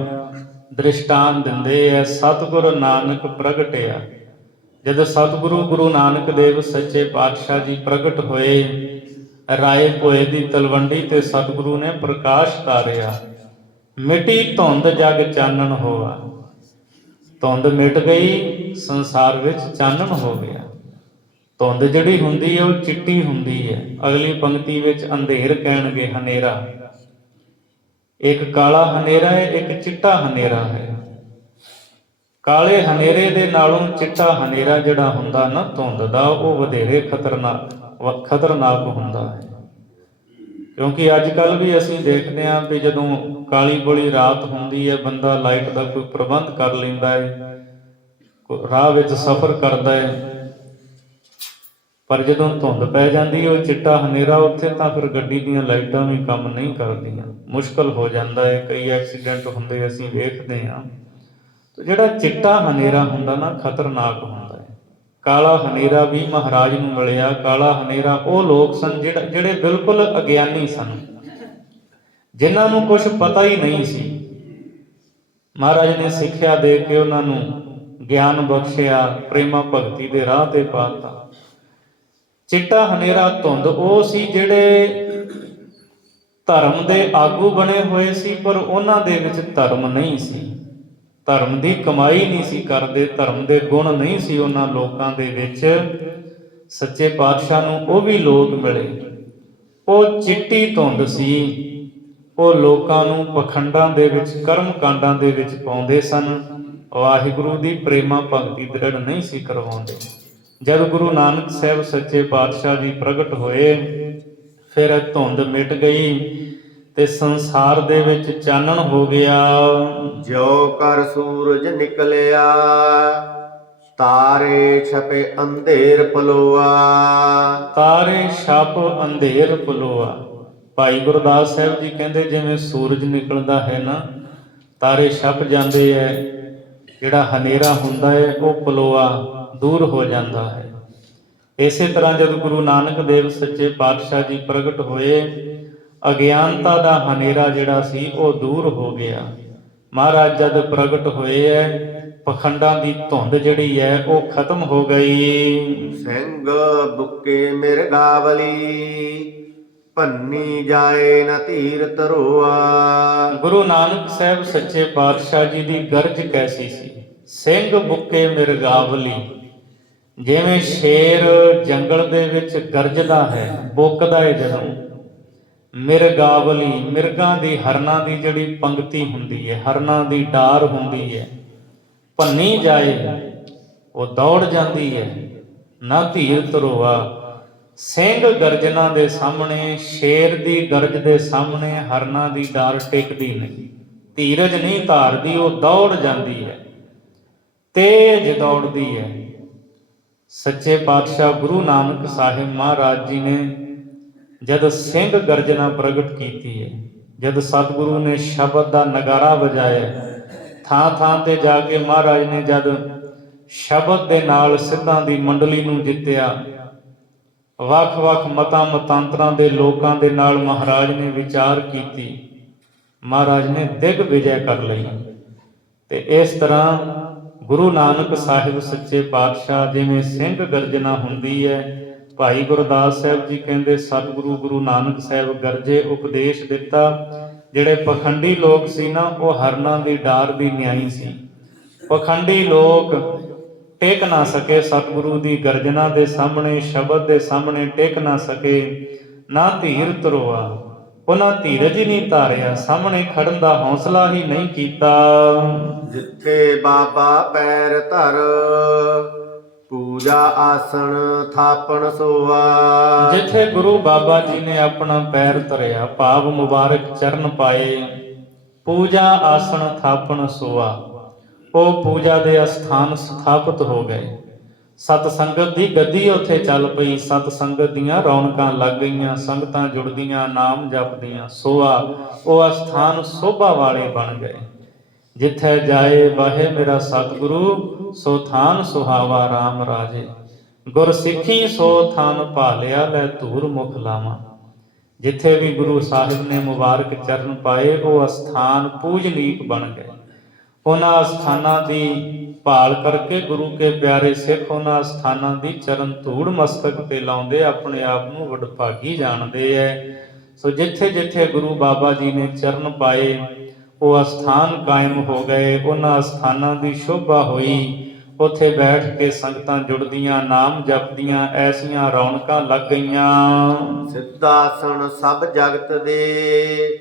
ਦ੍ਰਿਸ਼ਟਾਂਤ ਦਿੰਦੇ ਐ। ਸਤਿਗੁਰ ਨਾਨਕ ਪ੍ਰਗਟਿਆ, ਜਦ ਸਤਿਗੁਰੂ ਗੁਰੂ ਨਾਨਕ ਦੇਵ ਸੱਚੇ ਪਾਤਸ਼ਾਹ ਜੀ ਪ੍ਰਗਟ ਹੋਏ, ਰਾਏ ਭੋਏ ਦੀ ਤਲਵੰਡੀ ਤੇ ਸਤਿਗੁਰੂ ਨੇ ਪ੍ਰਕਾਸ਼ ਧਾਰਿਆ। ਮਿਟੀ ਧੁੰਦ ਜਗ ਚਾਨਣ ਹੋਆ, ਧੁੰਦ ਮਿਟ ਗਈ, ਸੰਸਾਰ ਵਿੱਚ ਚਾਨਣ ਹੋ ਗਿਆ। ਧੁੰਦ ਜਿਹੜੀ ਹੁੰਦੀ ਹੈ ਉਹ ਚਿੱਟੀ ਹੁੰਦੀ ਹੈ। ਅਗਲੀ ਪੰਕਤੀ ਵਿੱਚ ਅੰਧੇਰ ਕਹਿਣਗੇ ਹਨੇਰਾ। ਇੱਕ ਕਾਲਾ ਹਨੇਰਾ ਹੈ, ਇੱਕ ਚਿੱਟਾ ਹਨੇਰਾ ਹੈ। ਕਾਲੇ ਹਨੇਰੇ ਦੇ ਨਾਲੋਂ ਚਿੱਟਾ ਹਨੇਰਾ ਜਿਹੜਾ ਹੁੰਦਾ ਨਾ ਧੁੰਦ ਦਾ, ਉਹ ਵਧੇਰੇ ਖਤਰਨਾਕ ਹੁੰਦਾ ਹੈ। ਕਿਉਂਕਿ ਅੱਜ ਕੱਲ੍ਹ ਵੀ ਅਸੀਂ ਦੇਖਦੇ ਹਾਂ ਵੀ ਜਦੋਂ ਕਾਲੀ ਬੋਲੀ ਰਾਤ ਹੁੰਦੀ ਹੈ, ਬੰਦਾ ਲਾਈਟ ਦਾ ਕੋਈ ਪ੍ਰਬੰਧ ਕਰ ਲੈਂਦਾ ਹੈ, ਰਾਹ ਵਿੱਚ ਸਫ਼ਰ ਕਰਦਾ ਹੈ, ਪਰ ਜਦੋਂ ਧੁੰਦ ਪੈ ਜਾਂਦੀ ਹੈ, ਉਹ ਚਿੱਟਾ ਹਨੇਰਾ, ਉੱਥੇ ਤਾਂ ਫਿਰ ਗੱਡੀ ਦੀਆਂ ਲਾਈਟਾਂ ਵੀ ਕੰਮ ਨਹੀਂ ਕਰਦੀਆਂ, ਮੁਸ਼ਕਲ ਹੋ ਜਾਂਦਾ ਹੈ। ਕਈ ਐਕਸੀਡੈਂਟ ਹੁੰਦੇ ਅਸੀਂ ਵੇਖਦੇ ਹਾਂ। ਜਿਹੜਾ ਚਿੱਟਾ ਹਨੇਰਾ ਹੁੰਦਾ ਨਾ, ਖਤਰਨਾਕ ਹੁੰਦਾ ਹੈ। ਕਾਲਾ ਹਨੇਰਾ ਵੀ ਮਹਾਰਾਜ ਨੂੰ ਮਿਲਿਆ। ਕਾਲਾ ਹਨੇਰਾ ਉਹ ਲੋਕ ਸਨ ਜਿਹੜੇ ਬਿਲਕੁਲ ਅਗਿਆਨੀ ਸਨ, ਜਿਨ੍ਹਾਂ ਨੂੰ ਕੁਝ ਪਤਾ ਹੀ ਨਹੀਂ ਸੀ। ਮਹਾਰਾਜ ਨੇ ਸਿੱਖਿਆ ਦੇ ਕੇ ਉਹਨਾਂ ਨੂੰ ਗਿਆਨ ਬਖਸ਼ਿਆ, ਪ੍ਰੇਮਾ ਭਗਤੀ ਦੇ ਰਾਹ ਤੇ ਪਾਤਾ। ਚਿੱਟਾ ਹਨੇਰਾ ਧੁੰਦ ਉਹ ਸੀ ਜਿਹੜੇ ਧਰਮ ਦੇ ਆਗੂ ਬਣੇ ਹੋਏ ਸੀ, ਪਰ ਉਹਨਾਂ ਦੇ ਵਿੱਚ ਧਰਮ ਨਹੀਂ ਸੀ, ਧਰਮ ਦੀ ਕਮਾਈ ਨਹੀਂ ਸੀ ਕਰਦੇ, ਧਰਮ ਦੇ ਗੁਣ ਨਹੀਂ ਸੀ ਉਹਨਾਂ ਲੋਕਾਂ ਦੇ ਵਿੱਚ। ਸੱਚੇ ਪਾਤਸ਼ਾਹ ਨੂੰ ਉਹ ਵੀ ਲੋਕ ਮਿਲੇ। ਉਹ ਚਿੱਟੀ ਧੁੰਦ ਸੀ, ਉਹ ਲੋਕਾਂ ਨੂੰ ਪਖੰਡਾਂ ਦੇ ਵਿੱਚ, ਕਰਮ ਕਾਂਡਾਂ ਦੇ ਵਿੱਚ ਪਾਉਂਦੇ ਸਨ, ਵਾਹਿਗੁਰੂ ਦੀ ਪ੍ਰੇਮਾ ਭਗਤੀ ਦ੍ਰਿੜ ਨਹੀਂ ਸੀ ਕਰਵਾਉਂਦੇ। ਜਦ ਗੁਰੂ ਨਾਨਕ ਸਾਹਿਬ ਸੱਚੇ ਪਾਤਸ਼ਾਹ ਜੀ ਪ੍ਰਗਟ ਹੋਏ, ਫਿਰ ਧੁੰਦ ਮਿਟ ਗਈ ਤੇ ਸੰਸਾਰ ਦੇ ਵਿੱਚ ਚਾਨਣ ਹੋ ਗਿਆ। ਜੋ ਕਰ ਸੂਰਜ ਨਿਕਲਿਆ, ਤਾਰੇ ਛਪੇ ਅੰਧੇਰ ਪਲੋਆ। ਤਾਰੇ ਛਪ ਅੰਧੇਰ ਪਲੋਆ। ਭਾਈ ਗੁਰਦਾਸ ਸਾਹਿਬ ਜੀ ਕਹਿੰਦੇ ਜਿਵੇਂ ਸੂਰਜ ਨਿਕਲਦਾ ਹੈ ਨਾ, ਤਾਰੇ ਛਪ ਜਾਂਦੇ ਹੈ, ਜਿਹੜਾ ਹਨੇਰਾ ਹੁੰਦਾ ਹੈ ਉਹ ਪਲੋਆ ਦੂਰ ਹੋ ਜਾਂਦਾ ਹੈ। ਇਸੇ ਤਰ੍ਹਾਂ ਜਦ ਗੁਰੂ ਨਾਨਕ ਦੇਵ ਸੱਚੇ ਪਾਤਸ਼ਾਹ ਜੀ ਪ੍ਰਗਟ ਹੋਏ, ਅਗਿਆਨਤਾ ਦਾ ਹਨੇਰਾ ਜਿਹੜਾ ਸੀ ਉਹ ਦੂਰ ਹੋ ਗਿਆ। ਮਹਾਰਾਜ ਜਦ ਪ੍ਰਗਟ ਹੋਏ ਹੈ, ਪਖੰਡਾਂ ਦੀ ਧੁੰਦ ਜਿਹੜੀ ਹੈ ਉਹ ਖਤਮ ਹੋ ਗਈ। ਸਿੰਘ ਬੁੱਕੇ ਮਿਰਗਾਵਲੀ, ਭੰਨੀ ਜਾਏ ਨਾ ਧੀਰ ਧਰੋਆ। ਗੁਰੂ ਨਾਨਕ ਸਾਹਿਬ ਸੱਚੇ ਪਾਤਸ਼ਾਹ ਜੀ ਦੀ ਗਰਜ ਕੈਸੀ ਸੀ। ਸਿੰਘ ਬੁੱਕੇ ਮਿਰਗਾਵਲੀ, ਜਿਵੇਂ ਸ਼ੇਰ ਜੰਗਲ ਦੇ ਵਿੱਚ ਗਰਜਦਾ ਹੈ, ਬੁੱਕਦਾ ਹੈ ਜਦੋਂ। ਮਿਰਗਾਵਲੀ, ਮਿਰਗਾਂ ਦੀ, ਹਰਨਾਂ ਦੀ ਜਿਹੜੀ ਪੰਗਤੀ ਹੁੰਦੀ ਹੈ, ਹਰਨਾਂ ਦੀ ਡਾਰ ਹੁੰਦੀ ਹੈ, ਭੰਨੀ ਜਾਏ ਉਹ ਦੌੜ ਜਾਂਦੀ ਹੈ, ਨਾ ਧੀਰ ਧਰੋਆ। ਸਿੰਘ ਗਰਜਨਾਂ ਦੇ ਸਾਹਮਣੇ, ਸ਼ੇਰ ਦੀ ਗਰਜ ਦੇ ਸਾਹਮਣੇ ਹਰਨਾਂ ਦੀ ਡਾਰ ਟਿਕਦੀ ਨਹੀਂ, ਧੀਰਜ ਨਹੀਂ ਧਾਰਦੀ, ਉਹ ਦੌੜ ਜਾਂਦੀ ਹੈ, ਤੇਜ ਦੌੜਦੀ ਹੈ। ਸੱਚੇ ਪਾਤਸ਼ਾਹ ਗੁਰੂ ਨਾਨਕ ਸਾਹਿਬ ਮਹਾਰਾਜ ਜੀ ਨੇ ਜਦ ਸਿੰਘ ਗਰਜਨਾ ਪ੍ਰਗਟ ਕੀਤੀ ਹੈ, ਜਦ ਸਤਿਗੁਰੂ ਨੇ ਸ਼ਬਦ ਦਾ ਨਗਾਰਾ ਵਜਾਇਆ, ਥਾਂ ਥਾਂ ਤੇ ਜਾ ਕੇ ਮਹਾਰਾਜ ਨੇ ਜਦ ਸ਼ਬਦ ਦੇ ਨਾਲ ਸਿੱਧਾਂ ਦੀ ਮੰਡਲੀ ਨੂੰ ਜਿੱਤਿਆ, ਵੱਖ-ਵੱਖ ਮਤਾਂ ਮਤਾਂਤਰਾਂ ਦੇ ਲੋਕਾਂ ਦੇ ਨਾਲ ਮਹਾਰਾਜ ਨੇ ਵਿਚਾਰ ਕੀਤੀ, ਮਹਾਰਾਜ ਨੇ ਦਿਗ ਵਿਜੈ ਕਰ ਲਈ। ਤੇ ਇਸ ਤਰ੍ਹਾਂ ਗੁਰੂ ਨਾਨਕ ਸਾਹਿਬ ਸੱਚੇ ਪਾਤਸ਼ਾਹ ਜਿਵੇਂ ਸਿੰਘ ਗਰਜਨਾ ਹੁੰਦੀ ਹੈ, ਭਾਈ ਗੁਰਦਾਸ ਸਾਹਿਬ ਜੀ ਕਹਿੰਦੇ ਸਤਿਗੁਰੂ ਗੁਰੂ ਨਾਨਕ ਸਾਹਿਬ ਗਰਜੇ ਉਪਦੇਸ਼ ਦਿੱਤਾ। ਜਿਹੜੇ ਪਖੰਡੀ ਲੋਕ ਸੀ ਨਾ, ਉਹ ਹਰਨਾਂ ਦੀ ਡਾਰ ਦੀ ਨਿਆਈ ਸੀ। ਪਖੰਡੀ ਲੋਕ ਟਿਕ ਨਾ ਸਕੇ ਸਤਿਗੁਰੂ ਦੀ ਗਰਜਨਾ ਦੇ ਸਾਹਮਣੇ, ਸ਼ਬਦ ਦੇ ਸਾਹਮਣੇ ਟਿਕ ਨਾ ਸਕੇ, ਨਾ ਧੀਰ ਧਰੋਆ। ਉਹਨਾਂ ਧੀਰਜ ਹੀ ਨਹੀਂ ਧਾਰਿਆ, ਸਾਹਮਣੇ ਖੜਨ ਦਾ ਹੌਸਲਾ ਹੀ ਨਹੀਂ ਕੀਤਾ। ਜਿੱਥੇ ਬਾਬਾ ਪੈਰ ਧਰ, ਪੂਜਾ ਆਸਣ ਥਾਪਣ ਸੋਆ। ਜਿੱਥੇ ਗੁਰੂ ਬਾਬਾ ਜੀ ਨੇ ਆਪਣਾ ਪੈਰ ਧਰਿਆ, ਭਾਵ ਮੁਬਾਰਕ ਚਰਨ ਪਾਏ, ਪੂਜਾ ਆਸਣ ਥਾਪਣ ਸੋਆ, ਉਹ ਪੂਜਾ ਦੇ ਅਸਥਾਨ ਸਥਾਪਿਤ ਹੋ ਗਏ। ਸਤ ਸੰਗਤ ਦੀ ਗੱਦੀ ਉੱਥੇ ਚੱਲ ਪਈ, ਸਤ ਸੰਗਤ ਦੀਆਂ ਰੌਣਕਾਂ ਲੱਗ ਗਈਆਂ, ਸੰਗਤਾਂ ਜੁੜਦੀਆਂ, ਨਾਮ ਜਪਦੀਆਂ, ਸੋਆ ਉਹ ਅਸਥਾਨ ਸੋਭਾ ਵਾਲੇ ਬਣ ਗਏ। ਜਿੱਥੇ ਜਾਏ ਵਾਹੇ ਮੇਰਾ ਸਤਿਗੁਰੂ, ਸੋ ਥਾਨ ਸੁਹਾਵਾ ਰਾਮ ਰਾਜੇ। ਗੁਰ ਸਿੱਖੀ ਸੋ ਥਾਨ ਭਾਲਿਆ, ਲੈ ਧੂਰ ਮੁਖ ਲਾਵਾਂ। ਜਿੱਥੇ ਵੀ ਗੁਰੂ ਸਾਹਿਬ ਨੇ ਮੁਬਾਰਕ ਚਰਨ ਪਾਏ, ਉਹ ਅਸਥਾਨ ਪੂਜਨੀਕ ਬਣ ਗਏ। ਉਹਨਾਂ ਅਸਥਾਨਾਂ ਦੀ ਭਾਲ ਕਰਕੇ ਗੁਰੂ ਕੇ ਪਿਆਰੇ ਸਿੱਖ ਉਹਨਾਂ ਅਸਥਾਨਾਂ ਦੀ ਚਰਨ ਧੂੜ ਮਸਤਕ ਤੇ ਲਾਉਂਦੇ, ਆਪਣੇ ਆਪ ਨੂੰ ਵਡਭਾਗੀ ਜਾਣਦੇ ਹੈ। ਸੋ ਜਿੱਥੇ ਜਿੱਥੇ ਗੁਰੂ ਬਾਬਾ ਜੀ ਨੇ ਚਰਨ ਪਾਏ, ਉਹ ਅਸਥਾਨ ਕਾਇਮ ਹੋ ਗਏ, ਉਹਨਾਂ ਅਸਥਾਨਾਂ ਦੀ ਸ਼ੋਭਾ ਹੋਈ। ਉੱਥੇ ਬੈਠ ਕੇ ਸੰਗਤਾਂ ਜੁੜਦੀਆਂ, ਨਾਮ ਜਪਦੀਆਂ, ਐਸੀਆਂ ਰੌਣਕਾਂ ਲੱਗ ਗਈਆਂ। ਸਿੱਧਾਸਣ ਸਭ ਜਗਤ ਦੇ,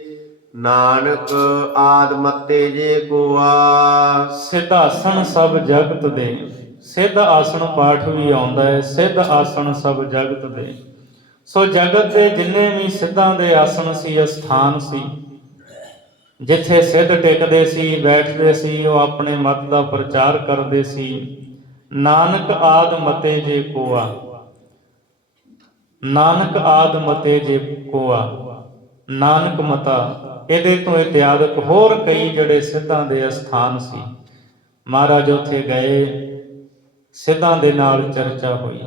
ਨਾਨਕ ਆਦ ਮਤੇ ਜੇ ਕੋਆ। ਸਿੱਧਾਸਣ ਸਭ ਜਗਤ ਦੇ, ਸਿੱਧ ਆਸਣ ਪਾਠ ਵੀ ਆਉਂਦਾ ਹੈ, ਸਿੱਧ ਆਸਣ ਸਭ ਜਗਤ ਦੇ। ਸੋ ਜਗਤ ਦੇ ਜਿੰਨੇ ਵੀ ਸਿੱਧਾਂ ਦੇ ਆਸਣ ਸੀ, ਅਸਥਾਨ ਸੀ, ਜਿੱਥੇ ਸਿੱਧ ਟਿਕਦੇ ਸੀ, ਬੈਠਦੇ ਸੀ, ਉਹ ਆਪਣੇ ਮਤ ਦਾ ਪ੍ਰਚਾਰ ਕਰਦੇ ਸੀ। ਨਾਨਕ ਆਦ ਮਤੇ ਜੇ ਕੋਆ, ਨਾਨਕ ਆਦ ਮਤੇ ਜੇ ਕੋਆ, ਨਾਨਕ ਮਤਾ, ਇਹਦੇ ਤੋਂ ਇਤਿਆਦਕ ਹੋਰ ਕਈ ਜਿਹੜੇ ਸਿੱਧਾਂ ਦੇ ਅਸਥਾਨ ਸੀ। ਮਹਾਰਾਜ ਉੱਥੇ ਗਏ, ਸਿੱਧਾਂ ਦੇ ਨਾਲ ਚਰਚਾ ਹੋਈ।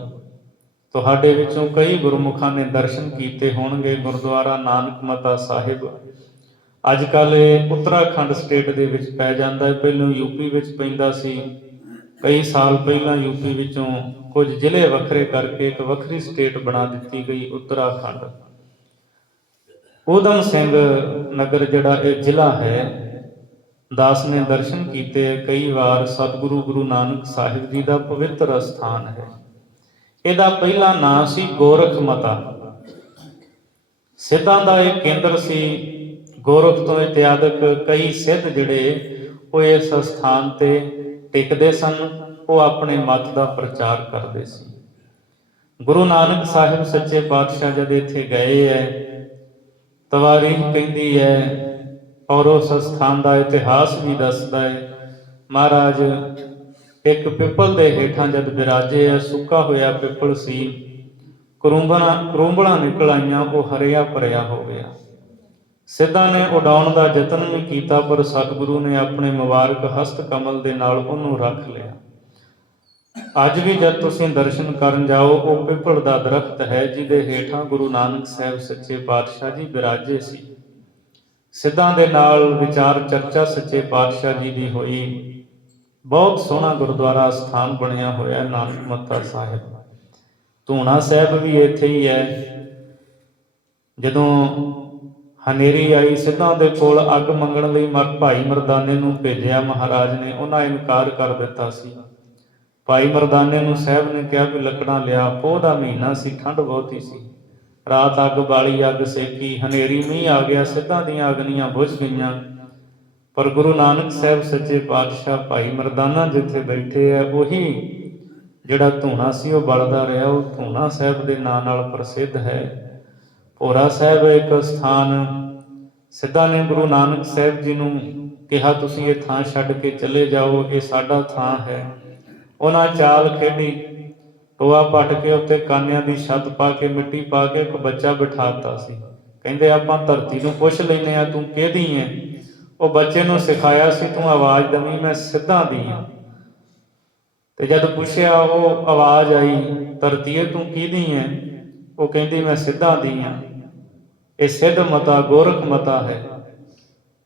ਤੁਹਾਡੇ ਵਿੱਚੋਂ ਕਈ ਗੁਰਮੁਖਾਂ ਨੇ ਦਰਸ਼ਨ ਕੀਤੇ ਹੋਣਗੇ ਗੁਰਦੁਆਰਾ ਨਾਨਕ ਮਤਾ ਸਾਹਿਬ। ਅੱਜ ਕੱਲ੍ਹ ਇਹ ਉੱਤਰਾਖੰਡ ਸਟੇਟ ਦੇ ਵਿੱਚ ਪੈ ਜਾਂਦਾ ਹੈ, ਪਹਿਲਾਂ ਯੂਪੀ ਵਿੱਚ ਪੈਂਦਾ ਸੀ। ਕਈ ਸਾਲ ਪਹਿਲਾਂ ਯੂਪੀ ਵਿੱਚੋਂ ਕੁਝ ਜ਼ਿਲ੍ਹੇ ਵੱਖਰੇ ਕਰਕੇ ਇੱਕ ਵੱਖਰੀ ਸਟੇਟ ਬਣਾ ਦਿੱਤੀ ਗਈ, ਉੱਤਰਾਖੰਡ। ਊਧਮ ਸਿੰਘ ਨਗਰ ਜਿਹੜਾ ਇਹ ਜ਼ਿਲ੍ਹਾ ਹੈ, ਦਾਸ ਨੇ ਦਰਸ਼ਨ ਕੀਤੇ ਕਈ ਵਾਰ। ਸਤਿਗੁਰੂ ਗੁਰੂ ਨਾਨਕ ਸਾਹਿਬ ਜੀ ਦਾ ਪਵਿੱਤਰ ਅਸਥਾਨ ਹੈ। ਇਹਦਾ ਪਹਿਲਾ ਨਾਂ ਸੀ ਗੋਰਖ ਮਤਾ, ਸਿੱਧਾਂ ਦਾ ਇਹ ਕੇਂਦਰ ਸੀ। ਗੋਰਖ ਤੋਂ ਇਤਿਆਦਕ ਕਈ ਸਿੱਧ ਜਿਹੜੇ ਉਹ ਇਸ ਅਸਥਾਨ ਤੇ ਟਿਕਦੇ ਸਨ, ਉਹ ਆਪਣੇ ਮਤ ਦਾ ਪ੍ਰਚਾਰ ਕਰਦੇ ਸੀ। ਗੁਰੂ ਨਾਨਕ ਸਾਹਿਬ ਸੱਚੇ ਪਾਤਸ਼ਾਹ ਜਦ ਇੱਥੇ ਗਏ ਹੈ, ਤਵਾਰੀਖ ਕਹਿੰਦੀ ਹੈ ਔਰ ਉਸ ਅਸਥਾਨ ਦਾ ਇਤਿਹਾਸ ਵੀ ਦੱਸਦਾ ਹੈ। ਮਹਾਰਾਜ ਇੱਕ ਪਿੱਪਲ ਦੇ ਹੇਠਾਂ ਜਦ ਬਿਰਾਜੇ ਹੈ, ਸੁੱਕਾ ਹੋਇਆ ਪਿੱਪਲ ਸੀ, ਕਰੂੰਬਲਾਂ ਨਿਕਲ ਆਈਆਂ, ਉਹ ਹਰਿਆ ਭਰਿਆ ਹੋ ਗਿਆ। ਸਿੱਧਾਂ ਨੇ ਉਡਾਉਣ ਦਾ ਯਤਨ ਵੀ ਕੀਤਾ, ਪਰ ਸਤਿਗੁਰੂ ਨੇ ਆਪਣੇ ਮੁਬਾਰਕ ਹਸਤ ਕਮਲ ਦੇ ਨਾਲ ਉਹਨੂੰ ਰੱਖ ਲਿਆ। ਅੱਜ ਵੀ ਜਦ ਤੁਸੀਂ ਦਰਸ਼ਨ ਕਰਨ ਜਾਓ, ਉਹ ਪਿੱਪਲ ਦਾ ਦਰਖਤ ਹੈ ਜਿਹਦੇ ਹੇਠਾਂ ਗੁਰੂ ਨਾਨਕ ਸਾਹਿਬ ਸੱਚੇ ਪਾਤਸ਼ਾਹ ਜੀ ਬਿਰਾਜੇ ਸੀ। ਸਿੱਧਾਂ ਦੇ ਨਾਲ ਵਿਚਾਰ ਚਰਚਾ ਸੱਚੇ ਪਾਤਸ਼ਾਹ ਜੀ ਦੀ ਹੋਈ। ਬਹੁਤ ਸੋਹਣਾ ਗੁਰਦੁਆਰਾ ਸਥਾਨ ਬਣਿਆ ਹੋਇਆ ਨਾਨਕ ਮੱਤਾ ਸਾਹਿਬ। ਧੂਣਾ ਸਾਹਿਬ ਵੀ ਇੱਥੇ ਹੀ ਹੈ। ਜਦੋਂ ਹਨੇਰੀ ਆਈ, ਸਿੱਧਾਂ ਦੇ ਕੋਲ ਅੱਗ ਮੰਗਣ ਲਈ ਭਾਈ ਮਰਦਾਨੇ ਨੂੰ ਭੇਜਿਆ ਮਹਾਰਾਜ ਨੇ, ਉਹਨਾਂ ਇਨਕਾਰ ਕਰ ਦਿੱਤਾ ਸੀ। ਭਾਈ ਮਰਦਾਨੇ ਨੂੰ ਸਾਹਿਬ ਨੇ ਕਿਹਾ ਵੀ ਲੱਕੜਾਂ ਲਿਆ। ਪੋਹ ਦਾ ਮਹੀਨਾ ਸੀ, ਠੰਡ ਬਹੁਤੀ ਸੀ। ਰਾਤ ਅੱਗ ਬਾਲੀ, ਅੱਗ ਸੇਕੀ, ਹਨੇਰੀ ਮੀਂਹ ਆ ਗਿਆ, ਸਿੱਧਾਂ ਦੀਆਂ ਅਗਨੀਆਂ ਬੁਝ ਗਈਆਂ। ਪਰ ਗੁਰੂ ਨਾਨਕ ਸਾਹਿਬ ਸੱਚੇ ਪਾਤਸ਼ਾਹ ਭਾਈ ਮਰਦਾਨਾ ਜਿੱਥੇ ਬੈਠੇ ਆ, ਉਹੀ ਜਿਹੜਾ ਧੂਣਾ ਸੀ ਉਹ ਬਲਦਾ ਰਿਹਾ। ਉਹ ਧੂਣਾ ਸਾਹਿਬ ਦੇ ਨਾਂ ਨਾਲ ਪ੍ਰਸਿੱਧ ਹੈ। ਭੋਰਾ ਸਾਹਿਬ ਇੱਕ ਸਥਾਨ, ਸਿੱਧਾ ਨੇ ਗੁਰੂ ਨਾਨਕ ਸਾਹਿਬ ਜੀ ਨੂੰ ਕਿਹਾ ਤੁਸੀਂ ਇਹ ਥਾਂ ਛੱਡ ਕੇ ਚਲੇ ਜਾਓ, ਇਹ ਸਾਡਾ ਥਾਂ ਹੈ। ਉਹਨਾਂ ਚਾਲ ਖੇਡੀ, ਟੋਆ ਪੱਟ ਕੇ ਉੱਤੇ ਕਾਨਿਆਂ ਦੀ ਛੱਤ ਪਾ ਕੇ ਮਿੱਟੀ ਪਾ ਕੇ ਇੱਕ ਬੱਚਾ ਬਿਠਾਤਾ ਸੀ। ਕਹਿੰਦੇ ਆਪਾਂ ਧਰਤੀ ਨੂੰ ਪੁੱਛ ਲੈਨੇ ਆ ਤੂੰ ਕਿਹਦੀ ਹੈ। ਉਹ ਬੱਚੇ ਨੂੰ ਸਿਖਾਇਆ ਸੀ ਤੂੰ ਆਵਾਜ਼ ਦੇਵੀਂ ਮੈਂ ਸਿੱਧਾਂ ਦੀ ਹਾਂ। ਤੇ ਜਦ ਪੁੱਛਿਆ ਉਹ ਆਵਾਜ਼ ਆਈ ਧਰਤੀਏ ਤੂੰ ਕਿਹਦੀ ਹੈ, ਉਹ ਕਹਿੰਦੀ ਮੈਂ ਸਿੱਧਾਂ ਦੀ ਹਾਂ। ਇਹ ਸਿੱਧ ਮਤਾ ਗੋਰਖ ਮਤਾ ਹੈ।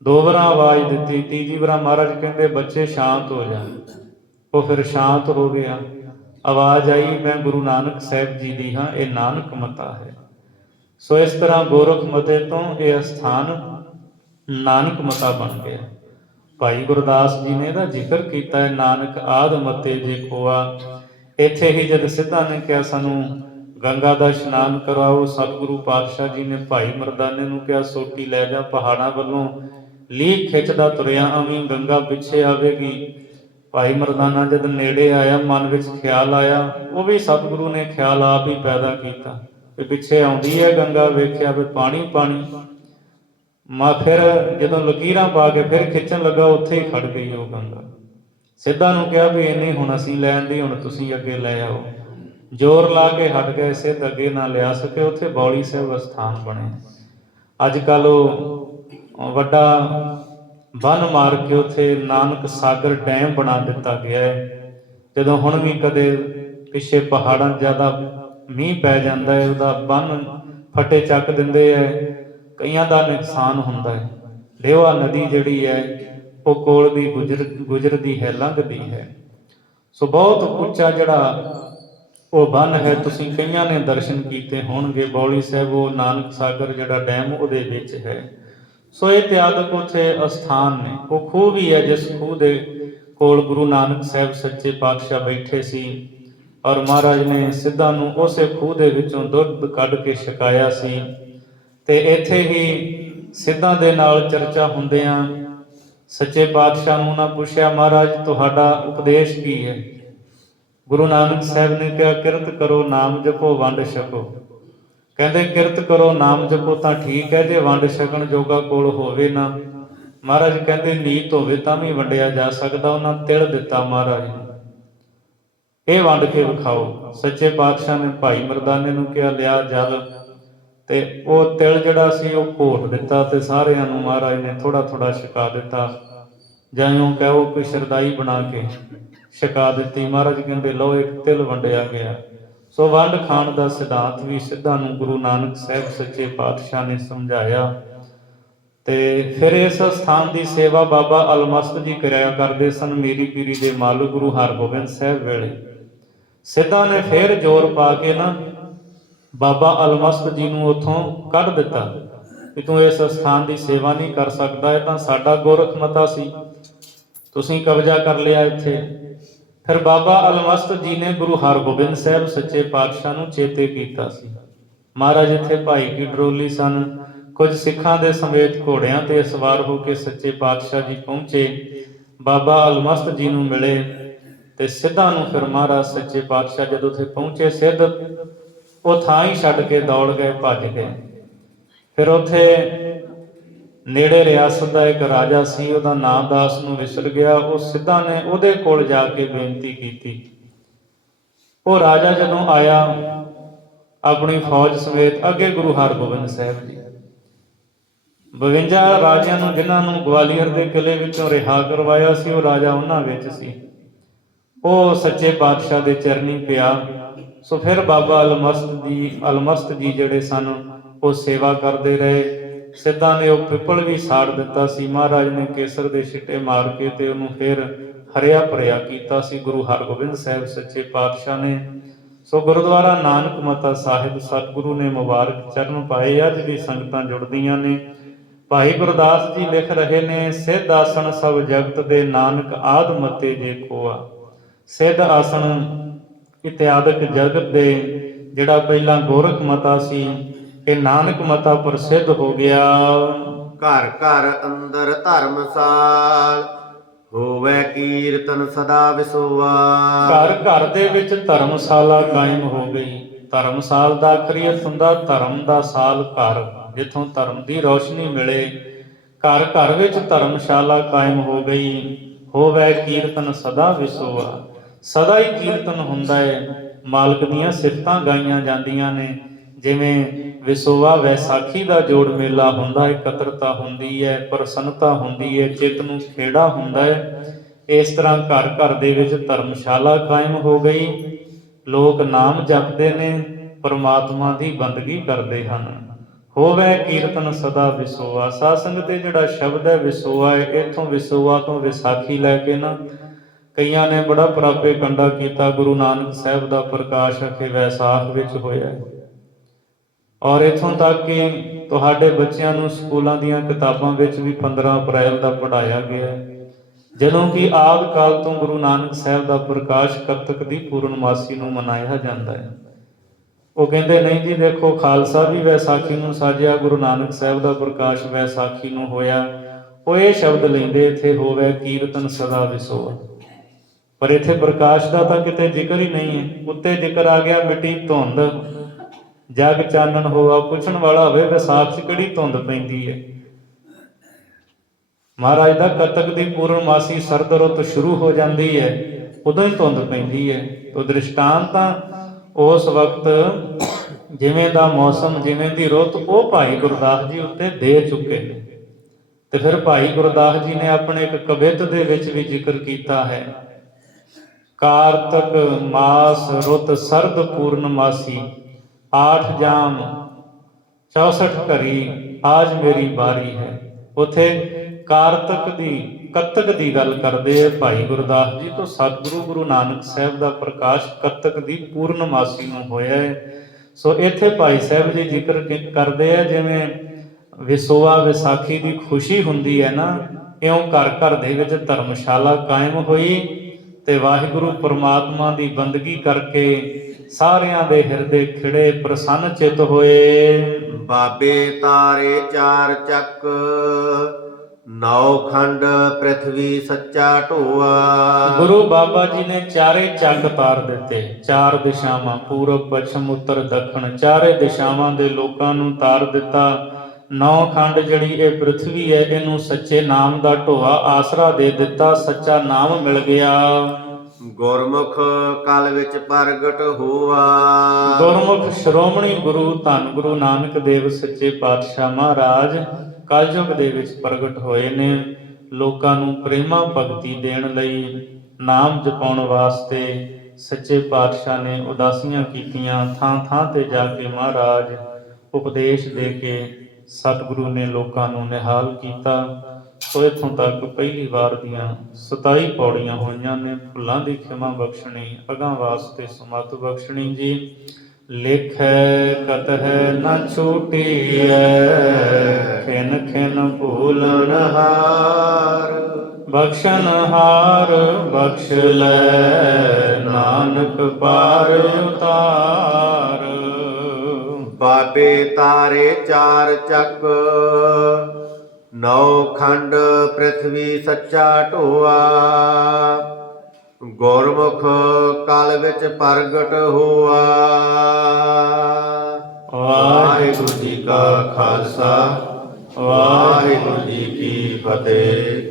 ਦੋ ਵਾਰਾਂ ਆਵਾਜ਼ ਦਿੱਤੀ, ਤੀਜੀ ਵਾਰ ਮਹਾਰਾਜ ਕਹਿੰਦੇ ਬੱਚੇ ਸ਼ਾਂਤ ਹੋ ਜਾ। ਉਹ ਫਿਰ ਸ਼ਾਂਤ ਹੋ ਗਿਆ। ਆਵਾਜ਼ ਆਈ ਮੈਂ ਗੁਰੂ ਨਾਨਕ ਸਾਹਿਬ ਜੀ ਦੀ ਹਾਂ, ਇਹ ਨਾਨਕ ਮਤਾ ਹੈ। ਸੋ ਇਸ ਤਰ੍ਹਾਂ ਗੋਰਖ ਮਤੇ ਤੋਂ ਇਹ ਅਸਥਾਨ ਨਾਨਕ ਮਤਾ ਬਣ ਗਿਆ। ਭਾਈ ਗੁਰਦਾਸ ਜੀ ਨੇ ਇਹਦਾ ਜ਼ਿਕਰ ਕੀਤਾ ਹੈ, ਨਾਨਕ ਆਦ ਮਤੇ ਜੇ ਕੋਆ। ਇੱਥੇ ਹੀ ਜਦ ਸਿੱਧਾ ਨੇ ਕਿਹਾ ਸਾਨੂੰ ਗੰਗਾ ਦਾ ਇਸ਼ਨਾਨ ਕਰਾਓ, ਸਤਿਗੁਰੂ ਪਾਤਸ਼ਾਹ ਜੀ ਨੇ ਭਾਈ ਮਰਦਾਨੇ ਨੂੰ ਕਿਹਾ ਸੋਟੀ ਲੈ ਜਾ, ਪਹਾੜਾਂ ਵੱਲੋਂ ਲੀਕ ਖਿੱਚਦਾ ਤੁਰਿਆ ਆਵੀਂ, ਗੰਗਾ ਪਿੱਛੇ ਆਵੇਗੀ। ਭਾਈ ਮਰਦਾਨਾ ਜਦ ਨੇੜੇ ਆਇਆ ਮਨ ਵਿੱਚ ਖਿਆਲ ਆਇਆ, ਉਹ ਵੀ ਸਤਿਗੁਰੂ ਨੇ ਖਿਆਲ ਆਪ ਹੀ ਪੈਦਾ ਕੀਤਾ ਵੀ ਪਿੱਛੇ ਆਉਂਦੀ ਹੈ ਗੰਗਾ, ਵੇਖਿਆ ਵੀ ਪਾਣੀ ਪਾਣੀ। ਫਿਰ ਜਦੋਂ ਲਕੀਰਾਂ ਪਾ ਕੇ ਫਿਰ ਖਿੱਚਣ ਲੱਗਾ, ਉੱਥੇ ਹੀ ਖੜ ਗਈ ਉਹ ਗੰਗਾ। ਸਿੱਧਾ ਨੂੰ ਕਿਹਾ ਵੀ ਇੰਨੀ ਹੁਣ ਅਸੀਂ ਲੈਣ ਦੀ, ਹੁਣ ਤੁਸੀਂ ਅੱਗੇ ਲੈ ਆਓ। ਜ਼ੋਰ ਲਾ ਕੇ ਹਟ ਗਏ, ਸਿੱਧ ਅੱਗੇ ਨਾ ਲਿਆ ਸਕੇ। ਉੱਥੇ ਬੌਲੀ ਸਾਹਿਬ ਅਸਥਾਨ ਬਣੇ। ਅੱਜ ਕੱਲ੍ਹ ਉਹ ਵੱਡਾ ਬੰਨ ਮਾਰ ਕੇ ਉੱਥੇ ਨਾਨਕ ਸਾਗਰ ਡੈਮ ਬਣਾ ਦਿੱਤਾ ਗਿਆ ਹੈ। ਜਦੋਂ ਹੁਣ ਵੀ ਕਦੇ ਪਿੱਛੇ ਪਹਾੜਾਂ ਜ਼ਿਆਦਾ ਮੀਂਹ ਪੈ ਜਾਂਦਾ ਹੈ, ਉਹਦਾ ਬੰਨ ਫਟੇ ਚੱਕ ਦਿੰਦੇ ਹੈ, ਕਈਆਂ ਦਾ ਨੁਕਸਾਨ ਹੁੰਦਾ ਹੈ। ਲੇਵਾ ਨਦੀ ਜਿਹੜੀ ਹੈ ਉਹ ਕੋਲ ਦੀ ਗੁਜ਼ਰਦੀ ਹੈ, ਲੰਘਦੀ ਹੈ। ਸੋ ਬਹੁਤ ਉੱਚਾ ਜਿਹੜਾ ਉਹ ਬੰਨ ਹੈ, ਤੁਸੀਂ ਕਈਆਂ ਨੇ ਦਰਸ਼ਨ ਕੀਤੇ ਹੋਣਗੇ। ਬੌਲੀ ਸਾਹਿਬ ਉਹ ਨਾਨਕ ਸਾਗਰ ਜਿਹੜਾ ਡੈਮ ਉਹਦੇ ਵਿੱਚ ਹੈ। ਸੋ ਇਹ ਇਤਿਹਾਸਕ ਉੱਥੇ ਅਸਥਾਨ ਨੇ। ਉਹ ਖੂਹ ਵੀ ਹੈ ਜਿਸ ਖੂਹ ਦੇ ਕੋਲ ਗੁਰੂ ਨਾਨਕ ਸਾਹਿਬ ਸੱਚੇ ਪਾਤਸ਼ਾਹ ਬੈਠੇ ਸੀ, ਔਰ ਮਹਾਰਾਜ ਨੇ ਸਿੱਧਾਂ ਨੂੰ ਉਸੇ ਖੂਹ ਦੇ ਵਿੱਚੋਂ ਦੁੱਧ ਕੱਢ ਕੇ ਛਕਾਇਆ ਸੀ। ਤੇ ਇੱਥੇ ਹੀ ਸਿੱਧਾਂ ਦੇ ਨਾਲ ਚਰਚਾ ਹੁੰਦਿਆਂ ਸੱਚੇ ਪਾਤਸ਼ਾਹ ਨੂੰ ਉਹਨਾਂ ਪੁੱਛਿਆ ਮਹਾਰਾਜ ਤੁਹਾਡਾ ਉਪਦੇਸ਼ ਕੀ ਹੈ। ਗੁਰੂ ਨਾਨਕ ਸਾਹਿਬ ਨੇ ਕਿਹਾ ਕਿਰਤ ਕਰੋ, ਨਾਮ ਜਪੋ, ਵੰਡ ਛਕੋ। ਕਹਿੰਦੇ ਕਿਰਤ ਕਰੋ, ਨਾਮ ਜਪੋ ਤਾਂ ਠੀਕ ਹੈ, ਜੇ ਵੰਡ ਛਕਣ ਜੋਗਾ ਕੋਲ ਹੋਵੇ ਨਾ। ਮਹਾਰਾਜ ਕਹਿੰਦੇ ਨੀਤ ਹੋਵੇ ਤਾਂ ਵੀ ਵੰਡਿਆ ਜਾ ਸਕਦਾ। ਉਹਨਾਂ ਤਿਲ ਦਿੱਤਾ ਮਹਾਰਾਜ ਨੂੰ, ਇਹ ਵੰਡ ਕੇ ਵਿਖਾਓ। ਸੱਚੇ ਪਾਤਸ਼ਾਹ ਨੇ ਭਾਈ ਮਰਦਾਨੇ ਨੂੰ ਕਿਹਾ ਲਿਆ ਜਲ, ਤੇ ਉਹ ਤਿਲ ਜਿਹੜਾ ਸੀ ਉਹ ਘੋਟ ਦਿੱਤਾ ਤੇ ਸਾਰਿਆਂ ਨੂੰ ਮਹਾਰਾਜ ਨੇ ਥੋੜਾ ਥੋੜਾ ਛਕਾ ਦਿੱਤਾ। ਜਾਂ ਇਉਂ ਕਹੋ ਕੋਈ ਸ਼ਰਦਾਈ ਬਣਾ ਕੇ ਛਕਾ ਦਿੱਤੀ। ਮਹਾਰਾਜ ਕਹਿੰਦੇ ਲਓ ਇੱਕ ਤਿਲ ਵੰਡਿਆ ਗਿਆ। ਸੋ ਵੰਡ ਖਾਣ ਦਾ ਸਿਧਾਂਤ ਵੀ ਸਿੱਧਾਂ ਨੂੰ ਗੁਰੂ ਨਾਨਕ ਸਾਹਿਬ ਸੱਚੇ ਪਾਤਸ਼ਾਹ ਨੇ ਸਮਝਾਇਆ। ਤੇ ਫਿਰ ਇਸ ਸਥਾਨ ਦੀ ਸੇਵਾ ਬਾਬਾ ਅਲਮਸਤ ਜੀ ਕਰਿਆ ਕਰਦੇ ਸਨ, ਮੀਰੀ ਪੀਰੀ ਦੇ ਮਾਲਕ ਗੁਰੂ ਹਰਗੋਬਿੰਦ ਸਾਹਿਬ ਵੇਲੇ। ਸਿੱਧਾਂ ਨੇ ਫਿਰ ਜ਼ੋਰ ਪਾ ਕੇ ਨਾ ਬਾਬਾ ਅਲਮਸਤ ਜੀ ਨੂੰ ਉੱਥੋਂ ਕੱਢ ਦਿੱਤਾ ਕਿ ਤੂੰ ਇਸ ਸਥਾਨ ਦੀ ਸੇਵਾ ਨਹੀਂ ਕਰ ਸਕਦਾ, ਇਹ ਤਾਂ ਸਾਡਾ ਗੋਰਖ ਮਤਾ ਸੀ, ਤੁਸੀਂ ਕਬਜ਼ਾ ਕਰ ਲਿਆ ਇੱਥੇ। ਫਿਰ ਬਾਬਾ ਅਲਮਸਤ ਜੀ ਨੇ ਗੁਰੂ ਹਰਗੋਬਿੰਦ ਸਾਹਿਬ ਸੱਚੇ ਪਾਤਸ਼ਾਹ ਨੂੰ ਚੇਤੇ ਕੀਤਾ ਸੀ। ਮਹਾਰਾਜ ਇੱਥੇ ਭਾਈ ਕੀ ਡਰੋਲੀ ਸਨ। ਕੁਝ ਸਿੱਖਾਂ ਦੇ ਸਮੇਤ ਘੋੜਿਆਂ ਤੇ ਸਵਾਰ ਹੋ ਕੇ ਸੱਚੇ ਪਾਤਸ਼ਾਹ ਜੀ ਪਹੁੰਚੇ, ਬਾਬਾ ਅਲਮਸਤ ਜੀ ਨੂੰ ਮਿਲੇ ਤੇ ਸਿੱਧਾਂ ਨੂੰ ਫਿਰ ਮਹਾਰਾਜ ਸੱਚੇ ਪਾਤਸ਼ਾਹ ਜਦੋਂ ਉੱਥੇ ਪਹੁੰਚੇ, ਸਿੱਧ ਉਹ ਥਾਂ ਹੀ ਛੱਡ ਕੇ ਦੌੜ ਗਏ, ਭੱਜ ਗਏ। ਫਿਰ ਉੱਥੇ ਨੇੜੇ ਰਿਆਸਤ ਦਾ ਇੱਕ ਰਾਜਾ ਸੀ, ਉਹਦਾ ਨਾਮ ਦਾਸ ਨੂੰ ਵਿਸਰ ਗਿਆ। ਉਹ ਸਿੱਧਾਂ ਨੇ ਉਹਦੇ ਕੋਲ ਜਾ ਕੇ ਬੇਨਤੀ ਕੀਤੀ। ਉਹ ਰਾਜਾ ਜਦੋਂ ਆਇਆ ਆਪਣੀ ਫੌਜ ਸਮੇਤ ਅੱਗੇ ਗੁਰੂ ਹਰਗੋਬਿੰਦ ਸਾਹਿਬ ਜੀ, 52 ਰਾਜਿਆਂ ਨੂੰ ਜਿਨ੍ਹਾਂ ਨੂੰ ਗਵਾਲੀਅਰ ਦੇ ਕਿਲੇ ਵਿੱਚੋਂ ਰਿਹਾ ਕਰਵਾਇਆ ਸੀ, ਉਹ ਰਾਜਾ ਉਹਨਾਂ ਵਿੱਚ ਸੀ। ਉਹ ਸੱਚੇ ਪਾਤਸ਼ਾਹ ਦੇ ਚਰਨੀ ਪਿਆ। ਸੋ ਫਿਰ ਬਾਬਾ ਅਲਮਸਤ ਜੀ ਜਿਹੜੇ ਸਨ ਉਹ ਸੇਵਾ ਕਰਦੇ ਰਹੇ। ਸਿੱਧਾਂ ਨੇ ਉਹ ਪਿੱਪਲ ਵੀ ਸਾੜ ਦਿੱਤਾ ਸੀ। ਮਹਾਰਾਜ ਨੇ ਕੇਸਰ ਦੇ ਛਿੱਟੇ ਮਾਰ ਕੇ ਤੇ ਉਹਨੂੰ ਫਿਰ ਹਰਿਆ ਭਰਿਆ ਕੀਤਾ ਸੀ ਗੁਰੂ ਹਰਗੋਬਿੰਦ ਸਾਹਿਬ ਸੱਚੇ ਪਾਤਸ਼ਾਹ ਨੇ। ਸੋ ਗੁਰਦੁਆਰਾ ਨਾਨਕ ਮਤਾ ਸਾਹਿਬ ਸਤਿਗੁਰੂ ਨੇ ਮੁਬਾਰਕ ਚਰਨ ਪਾਏ। ਅੱਜ ਵੀ ਸੰਗਤਾਂ ਜੁੜਦੀਆਂ ਨੇ। ਭਾਈ ਗੁਰਦਾਸ ਜੀ ਲਿਖ ਰਹੇ ਨੇ, ਸਿੱਧ ਆਸਣ ਸਭ ਜਗਤ ਦੇ, ਨਾਨਕ ਆਦ ਮਤੇ ਜੇ ਕੋਆ। ਸਿੱਧ ਆਸਣ ਇਤਿਹਾਦਕ ਜਗਤ ਦੇ ਜਿਹੜਾ ਪਹਿਲਾਂ ਗੋਰਖ ਮਤਾ ਸੀ, ਇਹ ਨਾਨਕ ਮਤਾ ਪ੍ਰਸਿੱਧ ਹੋ ਗਿਆ। ਘਰ ਘਰ ਅੰਦਰ ਧਰਮਸਾਲ ਹੋਵੇ ਕੀਰਤਨ ਸਦਾ ਵਿਸੋਆ। ਘਰ ਘਰ ਦੇ ਵਿੱਚ ਧਰਮਸ਼ਾਲਾ ਕਾਇਮ ਹੋ ਗਈ। ਧਰਮਸਾਲ ਦਾ ਅਖਰੀ ਅਰਥ ਹੁੰਦਾ ਧਰਮ ਦਾ ਸਾਲ ਘਰ, ਜਿੱਥੋਂ ਧਰਮ ਦੀ ਰੌਸ਼ਨੀ ਮਿਲੇ। ਘਰ ਘਰ ਵਿੱਚ ਧਰਮਸ਼ਾਲਾ ਕਾਇਮ ਹੋ ਗਈ। ਹੋਵੇ ਕੀਰਤਨ ਸਦਾ ਵਿਸੋਆ, ਸਦਾ ਹੀ ਕੀਰਤਨ ਹੁੰਦਾ ਹੈ। ਮਾਲਕ ਦੀਆਂ ਸਿਫਤਾਂ ਗਾਈਆਂ ਜਾਂਦੀਆਂ ਨੇ। ਜਿਵੇਂ ਵਿਸੋਆ ਵੈਸਾਖੀ ਦਾ ਜੋੜ ਮੇਲਾ ਹੁੰਦਾ, ਇਕੱਤਰਤਾ ਹੁੰਦੀ ਹੈ, ਪ੍ਰਸੰਨਤਾ ਹੁੰਦੀ ਹੈ, ਚਿੱਤ ਨੂੰ ਖੇੜਾ ਹੁੰਦਾ ਹੈ। ਇਸ ਤਰ੍ਹਾਂ ਘਰ ਘਰ ਦੇ ਵਿੱਚ ਧਰਮਸ਼ਾਲਾ ਕਾਇਮ ਹੋ ਗਈ। ਲੋਕ ਨਾਮ ਜਪਦੇ ਨੇ, ਪਰਮਾਤਮਾ ਦੀ ਬੰਦਗੀ ਕਰਦੇ ਹਨ। ਹੋਵੇ ਕੀਰਤਨ ਸਦਾ ਵਿਸੋਆ। ਸਾਧ ਸੰਗਤ ਤੇ ਜਿਹੜਾ ਸ਼ਬਦ ਹੈ ਵਿਸੋਆ ਹੈ, ਇੱਥੋਂ ਵਿਸੋਆ ਤੋਂ ਵਿਸਾਖੀ ਲੈ ਕੇ ਨਾ ਕਈਆਂ ਨੇ ਬੜਾ ਪ੍ਰਾਪੇ ਕੰਡਾ ਕੀਤਾ। ਗੁਰੂ ਨਾਨਕ ਸਾਹਿਬ ਦਾ ਪ੍ਰਕਾਸ਼ ਅਖੇ ਵੈਸਾਖ ਵਿੱਚ ਹੋਇਆ। ਔਰ ਇੱਥੋਂ ਤੱਕ ਕਿ ਤੁਹਾਡੇ ਬੱਚਿਆਂ ਨੂੰ ਸਕੂਲਾਂ ਦੀਆਂ ਕਿਤਾਬਾਂ ਵਿੱਚ ਵੀ 15 ਅਪ੍ਰੈਲ ਦਾ ਪੜ੍ਹਾਇਆ ਗਿਆ, ਜਦੋਂ ਕਿ ਆਦਿ ਕਾਲ ਤੋਂ ਗੁਰੂ ਨਾਨਕ ਸਾਹਿਬ ਦਾ ਪ੍ਰਕਾਸ਼ ਕੱਤਕ ਦੀ ਪੂਰਨਮਾਸੀ ਨੂੰ ਮਨਾਇਆ ਜਾਂਦਾ ਹੈ। ਉਹ ਕਹਿੰਦੇ ਨਹੀਂ ਜੀ, ਦੇਖੋ ਖਾਲਸਾ ਵੀ ਵੈਸਾਖੀ ਨੂੰ ਸਾਜਿਆ, ਗੁਰੂ ਨਾਨਕ ਸਾਹਿਬ ਦਾ ਪ੍ਰਕਾਸ਼ ਵੈਸਾਖੀ ਨੂੰ ਹੋਇਆ। ਉਹ ਇਹ ਸ਼ਬਦ ਲੈਂਦੇ ਇੱਥੇ, ਹੋਵੇ ਕੀਰਤਨ ਸਦਾ ਵਿਸੋਆ। ਪਰ ਇੱਥੇ ਪ੍ਰਕਾਸ਼ ਦਾ ਤਾਂ ਕਿਤੇ ਜ਼ਿਕਰ ਹੀ ਨਹੀਂ ਹੈ। ਉੱਤੇ ਜ਼ਿਕਰ ਆ ਗਿਆ ਮਿੱਟੀ ਧੁੰਦ, ਜਗ ਚਾਨਣ ਹੋਆ। ਪੁੱਛਣ ਵਾਲਾ ਹੋਵੇ ਵਿਸਾਖ 'ਚ ਕਿਹੜੀ ਧੁੰਦ ਪੈਂਦੀ ਹੈ? ਮਹਾਰਾਜ ਦਾ ਕੱਤਕ ਦੀ ਪੂਰਨਮਾਸੀ ਸਰਦ ਰੁੱਤ ਸ਼ੁਰੂ ਹੋ ਜਾਂਦੀ ਹੈ, ਉਦੋਂ ਹੀ ਧੁੰਦ ਪੈਂਦੀ ਹੈ। ਤੋ ਦ੍ਰਿਸ਼ਟਾਂਤ ਤਾਂ ਉਸ ਵਕਤ ਜਿਵੇਂ ਦਾ ਮੌਸਮ, ਜਿਵੇਂ ਦੀ ਰੁੱਤ, ਉਹ ਭਾਈ ਗੁਰਦਾਸ ਜੀ ਉੱਤੇ ਦੇ ਚੁੱਕੇ ਨੇ। ਤੇ ਫਿਰ ਭਾਈ ਗੁਰਦਾਸ ਜੀ ਨੇ ਆਪਣੇ ਇੱਕ ਕਵਿਤ ਦੇ ਵਿੱਚ ਵੀ ਜ਼ਿਕਰ ਕੀਤਾ ਹੈ, ਕਾਰਤਕ ਮਾਸ ਰੁੱਤ ਸਰਦ ਪੂਰਨਮਾਸੀ, 8 ਜਾਮ 64 ਘਰੀ ਆਜ ਮੇਰੀ ਬਾਰੀ ਹੈ। ਉਥੇ ਕਾਰਤਕ ਦੀ, ਕੱਤਕ ਦੀ ਗੱਲ ਕਰਦੇ ਆ ਭਾਈ ਗੁਰਦਾਸ ਜੀ। ਤੋਂ ਸਤਿਗੁਰੂ ਗੁਰੂ ਨਾਨਕ ਸਾਹਿਬ ਦਾ ਪ੍ਰਕਾਸ਼ ਕੱਤਕ ਦੀ ਪੂਰਨਮਾਸੀ ਨੂੰ ਹੋਇਆ ਹੈ। ਸੋ ਇੱਥੇ ਭਾਈ ਸਾਹਿਬ ਜੀ ਜ਼ਿਕਰ ਕਰਦੇ ਆ, ਜਿਵੇਂ ਵਿਸੋਆ ਵਿਸਾਖੀ ਦੀ ਖੁਸ਼ੀ ਹੁੰਦੀ ਹੈ ਨਾ, ਇਉਂ ਘਰ ਘਰ ਦੇ ਵਿੱਚ ਧਰਮਸ਼ਾਲਾ ਕਾਇਮ ਹੋਈ ਤੇ ਵਾਹਿਗੁਰੂ ਪਰਮਾਤਮਾ ਦੀ ਬੰਦਗੀ ਕਰਕੇ ਸਾਰਿਆਂ ਦੇ ਹਿਰਦੇ ਖਿੜੇ, ਪ੍ਰਸੰਨ ਚਿੱਤ ਹੋਏ। ਬਾਬੇ ਤਾਰੇ 4 ਚੱਕ, 9 ਖੰਡ ਪ੍ਰਿਥਵੀ ਸੱਚਾ ਢੋਆ। ਗੁਰੂ ਬਾਬਾ ਜੀ ਨੇ ਚਾਰੇ ਚੱਕ ਤਾਰ ਦਿੱਤੇ। 4 ਦਿਸ਼ਾਵਾਂ, ਪੂਰਬ ਪੱਛਮ ਉੱਤਰ ਦੱਖਣ, ਚਾਰੇ ਦਿਸ਼ਾਵਾਂ ਦੇ ਲੋਕਾਂ ਨੂੰ ਤਾਰ ਦਿੱਤਾ। 9 ਖੰਡ ਜਿਹੜੀ ਇਹ ਪ੍ਰਿਥਵੀ ਹੈ, ਇਹਨੂੰ ਸੱਚੇ ਨਾਮ ਦਾ ਢੋਆ ਆਸਰਾ ਦੇ ਦਿੱਤਾ। ਸੱਚਾ ਨਾਮ ਮਿਲ ਗਿਆ। ਗੁਰਮੁਖ ਕਲ ਵਿੱਚ ਪ੍ਰਗਟ ਹੋਆ। ਗੁਰਮੁਖ ਸ਼੍ਰੋਮਣੀ ਗੁਰੂ ਧੰਨ ਗੁਰੂ ਨਾਨਕ ਦੇਵ ਸੱਚੇ ਪਾਤਸ਼ਾਹ ਮਹਾਰਾਜ ਕਲਯੁਗ ਦੇ ਵਿੱਚ ਪ੍ਰਗਟ ਹੋਏ ਨੇ। ਲੋਕਾਂ ਨੂੰ ਪ੍ਰੇਮਾ ਭਗਤੀ ਦੇਣ ਲਈ, ਨਾਮ ਜਪਾਉਣ ਵਾਸਤੇ ਸੱਚੇ ਪਾਤਸ਼ਾਹ ਨੇ ਉਦਾਸੀਆਂ ਕੀਤੀਆਂ। ਥਾਂ ਥਾਂ ਤੇ ਜਾ ਕੇ ਮਹਾਰਾਜ ਉਪਦੇਸ਼ ਦੇ ਕੇ ਸਤਿਗੁਰੂ ਨੇ ਲੋਕਾਂ ਨੂੰ ਨਿਹਾਲ ਕੀਤਾ। ਸੋ ਇੱਥੋਂ ਤੱਕ ਪਹਿਲੀ ਵਾਰ ਦੀਆਂ 27 ਪੌੜੀਆਂ ਹੋਈਆਂ ਨੇ। ਭੁੱਲਾਂ ਦੀ ਖਿਮਾ ਬਖਸ਼ਣੀ, ਅਗਾਂਹ ਵਾਸਤੇ ਸੁਮਤ ਬਖਸ਼ਣੀ ਜੀ। ਲਿਖੈ ਕਤਹਿ ਨ ਛੂਟੀਐ, ਖਿਨ ਖਿਨ ਭੂਲਣ ਹਾਰ। ਬਖਸ਼ਨ ਹਾਰ ਬਖਸ਼ ਲੈ, ਨਾਨਕ ਪਾਰ ਉਤਾਰ। ਬਾਬੇ ਤਾਰੇ 4 ਚੱਕ, 9 ਖੰਡ ਪ੍ਰਿਥਵੀ ਸੱਚਾ ਢੋਆ। ਗੁਰਮੁਖ ਕਲ ਵਿੱਚ ਪ੍ਰਗਟ ਹੋਆ। ਵਾਹਿਗੁਰੂ ਜੀ ਕਾ ਖਾਲਸਾ, ਵਾਹਿਗੁਰੂ ਜੀ ਕੀ ਫਤਿਹ।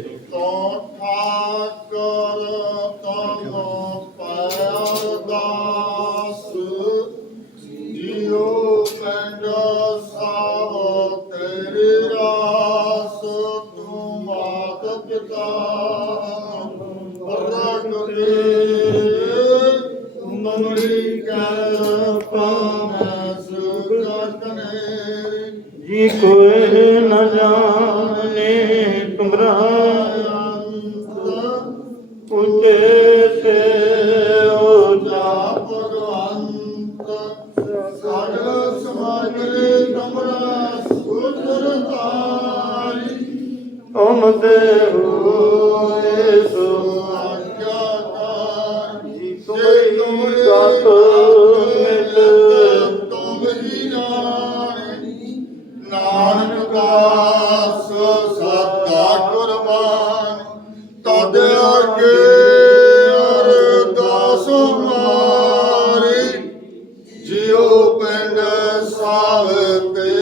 ਜੀ ਕੋਈ ਨ ਜਾਣੇ ਤੁਮਰਾ ਉੱਚੇ ਸੇ ਉੱਚਾ ਭਗਵੰਤ। ਸਗਲ ਸਮਾਗਰੀ ਤੁਮਰਾ ਸੁਤਰਤਾਰੀ। ਤੁਮ ਤੇ ਹੋਏ ਸੋ ਆਗਿਆਕਾਰ। ਜੀ ਤੁਮਰੀ ਗਤ ਮਿਤ ਤੁਮਰੀ ਨਾਨਕ ਦਾਸ ਪਿੰਡ ਸਾਵ ਕੇ